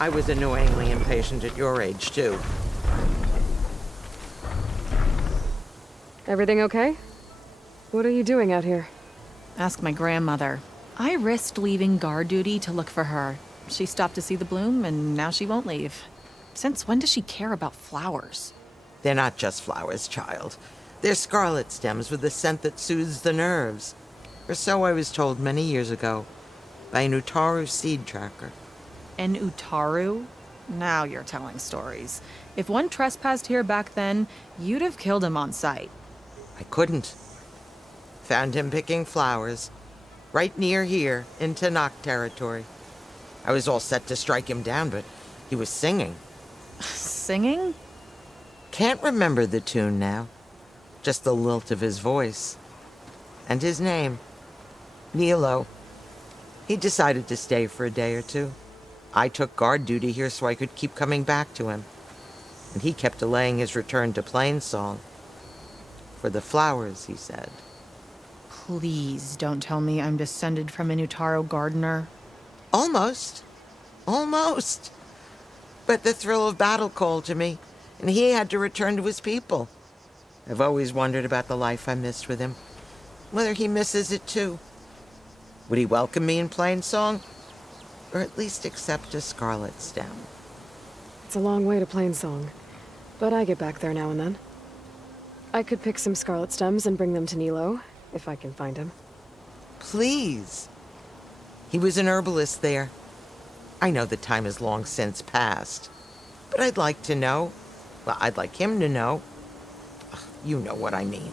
I was annoyingly impatient at your age, too. Everything okay? What are you doing out here? Ask my grandmother. I risked leaving guard duty to look for her. She stopped to see the bloom, and now she won't leave. Since when does she care about flowers? They're not just flowers, child. They're scarlet stems with a scent that soothes the nerves. Or so I was told many years ago by an Utaru seed tracker. An Utaru? Now you're telling stories. If one trespassed here back then, you'd have killed him on sight. I couldn't. Found him picking flowers, right near here, in Tanakh territory. I was all set to strike him down, but he was singing. Singing? Can't remember the tune now. Just the lilt of his voice. And his name. Nilo. He decided to stay for a day or two. I took guard duty here so I could keep coming back to him. And he kept delaying his return to Plainsong. For the flowers, he said. Please don't tell me I'm descended from an Utaru gardener. Almost. Almost. But the thrill of battle called to me, and he had to return to his people. I've always wondered about the life I missed with him. Whether he misses it too. Would he welcome me in Plainsong? Or at least accept a scarlet stem? It's a long way to Plainsong, but I get back there now and then. I could pick some scarlet stems and bring them to Nilo, if I can find him. Please. He was an herbalist there. I know the time has long since passed, but I'd like to know. Well, I'd like him to know. You know what I mean.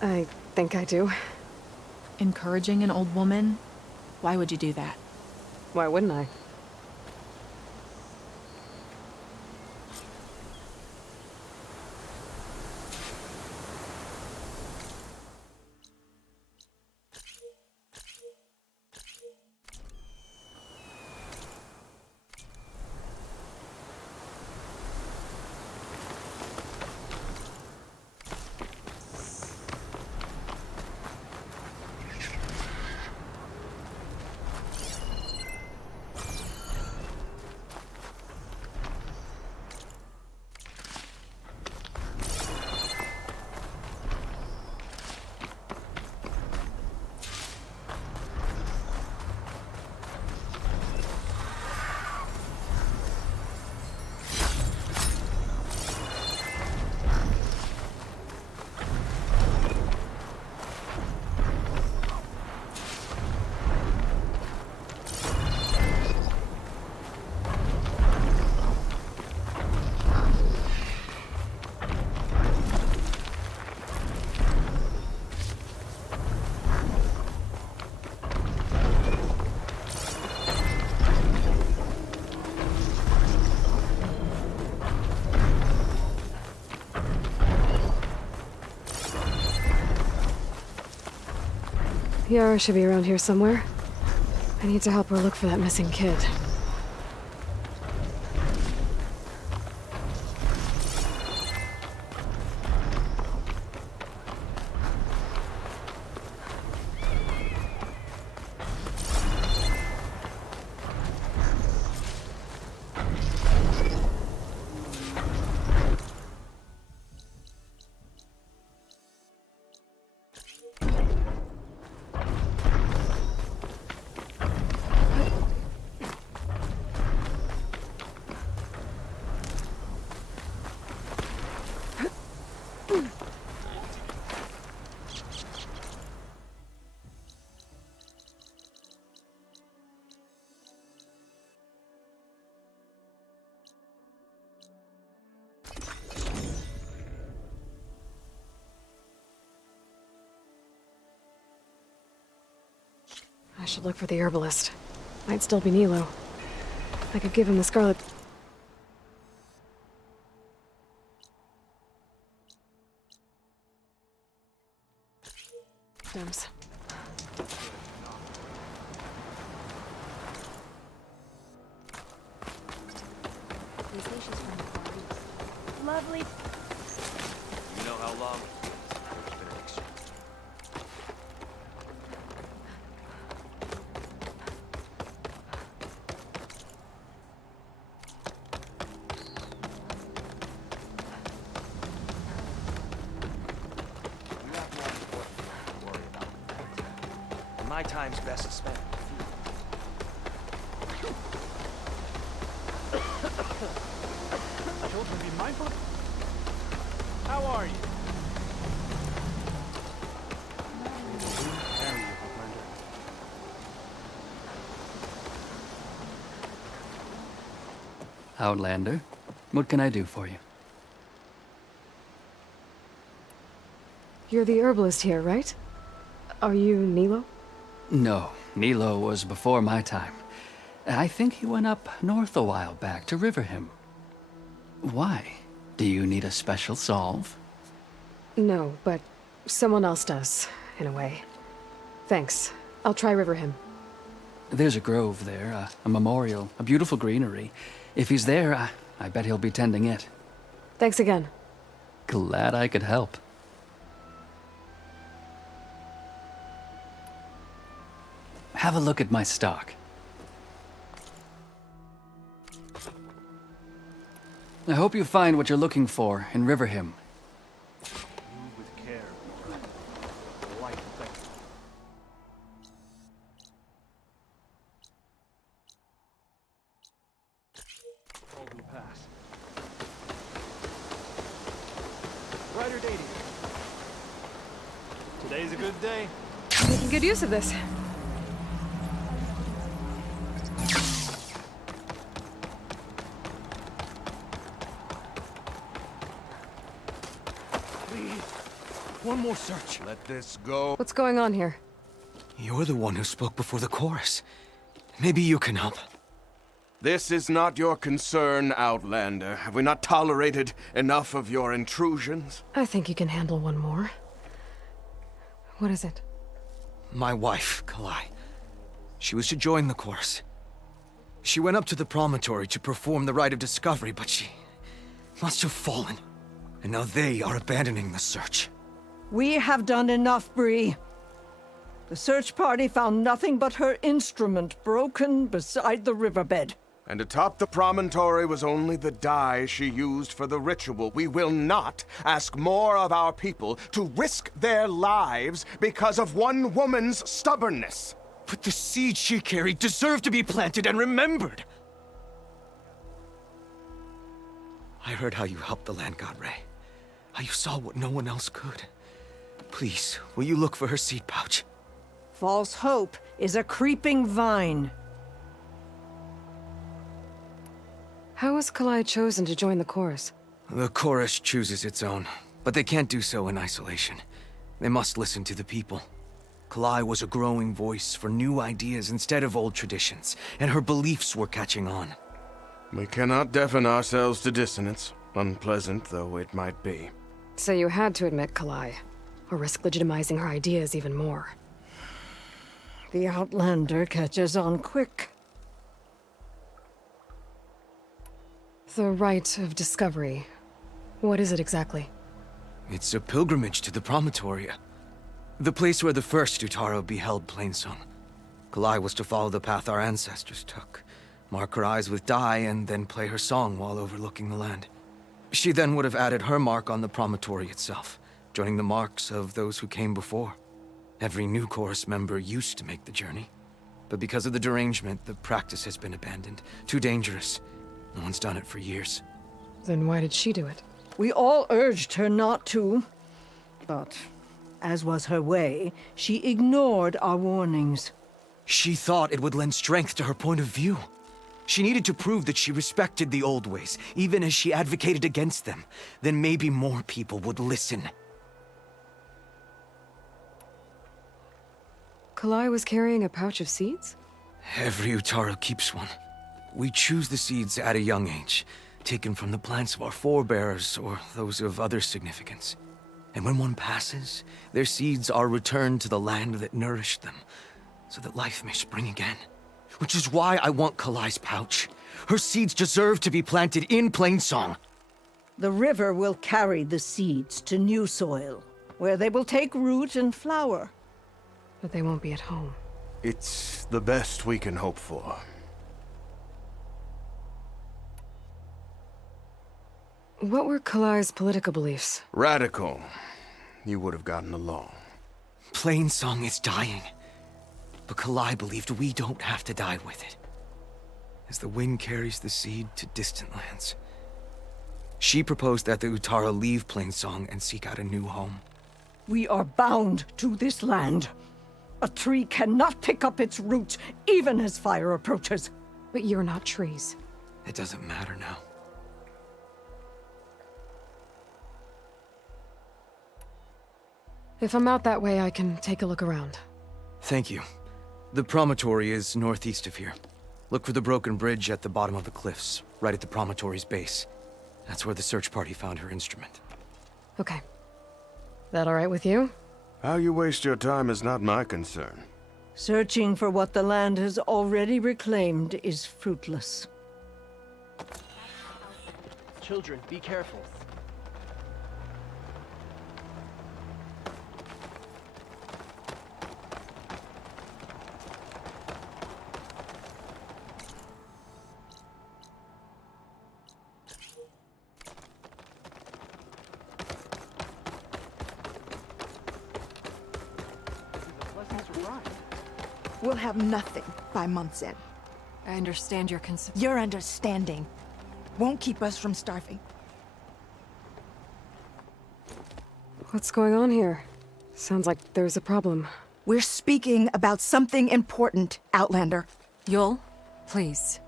I think I do. Encouraging an old woman? Why would you do that? Why wouldn't I? Yara should be around here somewhere. I need to help her look for that missing kid. I should look for the herbalist. Might still be Nilo. I could give him the scarlet... Stems. Lovely. You know how long it's been an exchange. You have more important things to worry about. And my time's best spent. Children, be mindful. How are you? Outlander, what can I do for you? You're the herbalist here, right? Are you Nilo? No, Nilo was before my time. I think he went up north a while back to Riverhim. Why? Do you need a special solve? No, but someone else does, in a way. Thanks. I'll try Riverhim. There's a grove there, a memorial, a beautiful greenery. If he's there, I bet he'll be tending it. Thanks again. Glad I could help. Have a look at my stock. I hope you find what you're looking for in Riverhim. Move with care. Light effect. All will pass. Rider dating. Today's a good day. Making good use of this. One more search. Let this go. What's going on here? You're the one who spoke before the chorus. Maybe you can help. This is not your concern, Outlander. Have we not tolerated enough of your intrusions? I think you can handle one more. What is it? My wife, Kalai. She was to join the chorus. She went up to the promontory to perform the rite of discovery, but she must have fallen. And now they are abandoning the search. We have done enough, Bree. The search party found nothing but her instrument broken beside the riverbed. And atop the promontory was only the dye she used for the ritual. We will not ask more of our people to risk their lives because of one woman's stubbornness. But the seed she carried deserved to be planted and remembered. I heard how you helped the land god Ray. How you saw what no one else could. Please, will you look for her seed pouch? False hope is a creeping vine. How was Kalai chosen to join the chorus? The chorus chooses its own, but they can't do so in isolation. They must listen to the people. Kalai was a growing voice for new ideas instead of old traditions, and her beliefs were catching on. We cannot deafen ourselves to dissonance, unpleasant though it might be. So you had to admit Kalai, or risk legitimizing her ideas even more. The Outlander catches on quick. The rite of discovery. What is it exactly? It's a pilgrimage to the promontory. The place where the first Utaro beheld Plainsong. Kalai was to follow the path our ancestors took. Mark her eyes with dye and then play her song while overlooking the land. She then would have added her mark on the promontory itself, joining the marks of those who came before. Every new chorus member used to make the journey. But because of the derangement, the practice has been abandoned. Too dangerous. No one's done it for years. Then why did she do it? We all urged her not to. But, as was her way, she ignored our warnings. She thought it would lend strength to her point of view. She needed to prove that she respected the old ways, even as she advocated against them. Then maybe more people would listen. Kalai was carrying a pouch of seeds? Every Utaro keeps one. We choose the seeds at a young age, taken from the plants of our forebears or those of other significance. And when one passes, their seeds are returned to the land that nourished them, so that life may spring again. Which is why I want Kalai's pouch. Her seeds deserve to be planted in Plainsong. The river will carry the seeds to new soil, where they will take root and flower. But they won't be at home. It's the best we can hope for. What were Kalai's political beliefs? Radical. You would have gotten along. Plainsong is dying. But Kalai believed we don't have to die with it. As the wind carries the seed to distant lands. She proposed that the Utara leave Plainsong and seek out a new home. We are bound to this land. A tree cannot pick up its roots, even as fire approaches. But you're not trees. It doesn't matter now. If I'm out that way, I can take a look around. Thank you. The promontory is northeast of here. Look for the broken bridge at the bottom of the cliffs, right at the promontory's base. That's where the search party found her instrument. Okay. That all right with you? How you waste your time is not my concern. Searching for what the land has already reclaimed is fruitless. Children, be careful. We'll have nothing by month's end. I understand your concern. Your understanding won't keep us from starving. What's going on here? Sounds like there's a problem. We're speaking about something important, Outlander. Yul, please.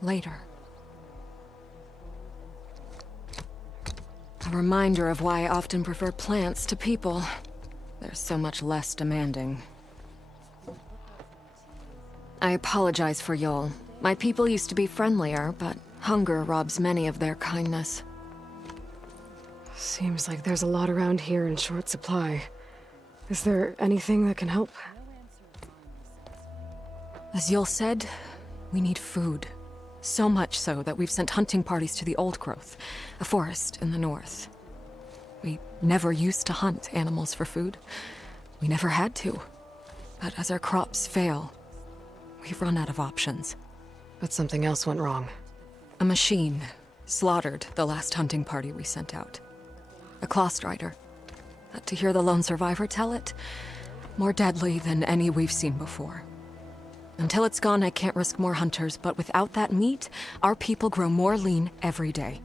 Later. A reminder of why I often prefer plants to people. They're so much less demanding. I apologize for Yul. My people used to be friendlier, but hunger robs many of their kindness. Seems like there's a lot around here in short supply. Is there anything that can help? As Yul said, we need food. So much so that we've sent hunting parties to the Old Growth, a forest in the north. We never used to hunt animals for food. We never had to. But as our crops fail, we've run out of options. But something else went wrong. A machine slaughtered the last hunting party we sent out. A claw strider. To hear the lone survivor tell it, more deadly than any we've seen before. Until it's gone, I can't risk more hunters, but without that meat, our people grow more lean every day.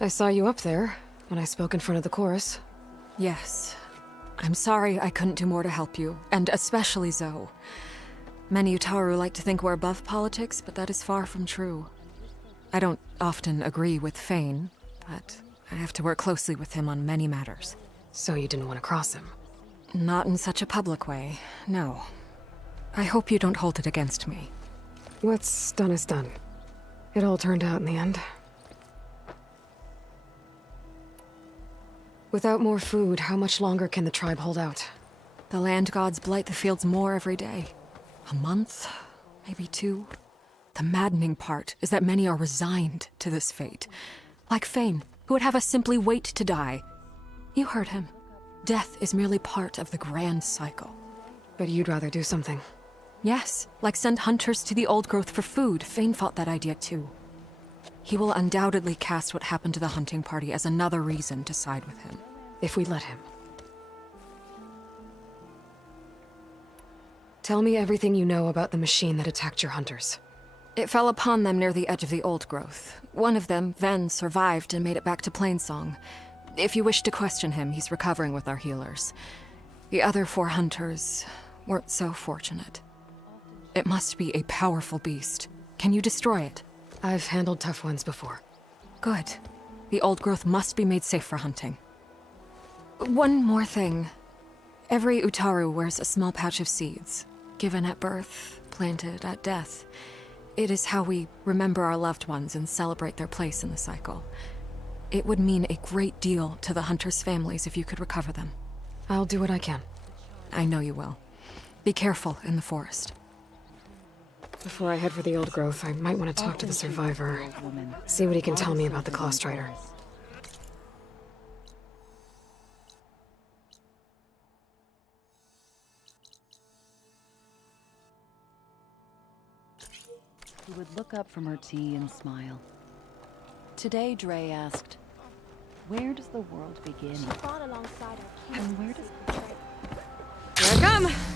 I saw you up there when I spoke in front of the chorus. Yes. I'm sorry I couldn't do more to help you, and especially Zoe. Many Utaru like to think we're above politics, but that is far from true. I don't often agree with Fane, but I have to work closely with him on many matters. So you didn't want to cross him? Not in such a public way, no. I hope you don't hold it against me. What's done is done. It all turned out in the end. Without more food, how much longer can the tribe hold out? The land gods blight the fields more every day. A month, maybe 2. The maddening part is that many are resigned to this fate. Like Fane, who would have us simply wait to die. You heard him. Death is merely part of the grand cycle. But you'd rather do something. Yes, like send hunters to the Old Growth for food. Fane fought that idea too. He will undoubtedly cast what happened to the hunting party as another reason to side with him. If we let him. Tell me everything you know about the machine that attacked your hunters. It fell upon them near the edge of the Old Growth. One of them, Ven, survived and made it back to Plainsong. If you wish to question him, he's recovering with our healers. The other 4 hunters weren't so fortunate. It must be a powerful beast. Can you destroy it? I've handled tough ones before. Good. The Old Growth must be made safe for hunting. One more thing. Every Utaru wears a small pouch of seeds, given at birth, planted at death. It is how we remember our loved ones and celebrate their place in the cycle. It would mean a great deal to the hunters' families if you could recover them. I'll do what I can. I know you will. Be careful in the forest. Before I head for the old growth, I might want to talk to the survivor. See what he can tell me about the Clawstrider. She would look up from her tea and smile. Today, Dre asked, where does the world begin? She fought alongside her. And where does... Here I come!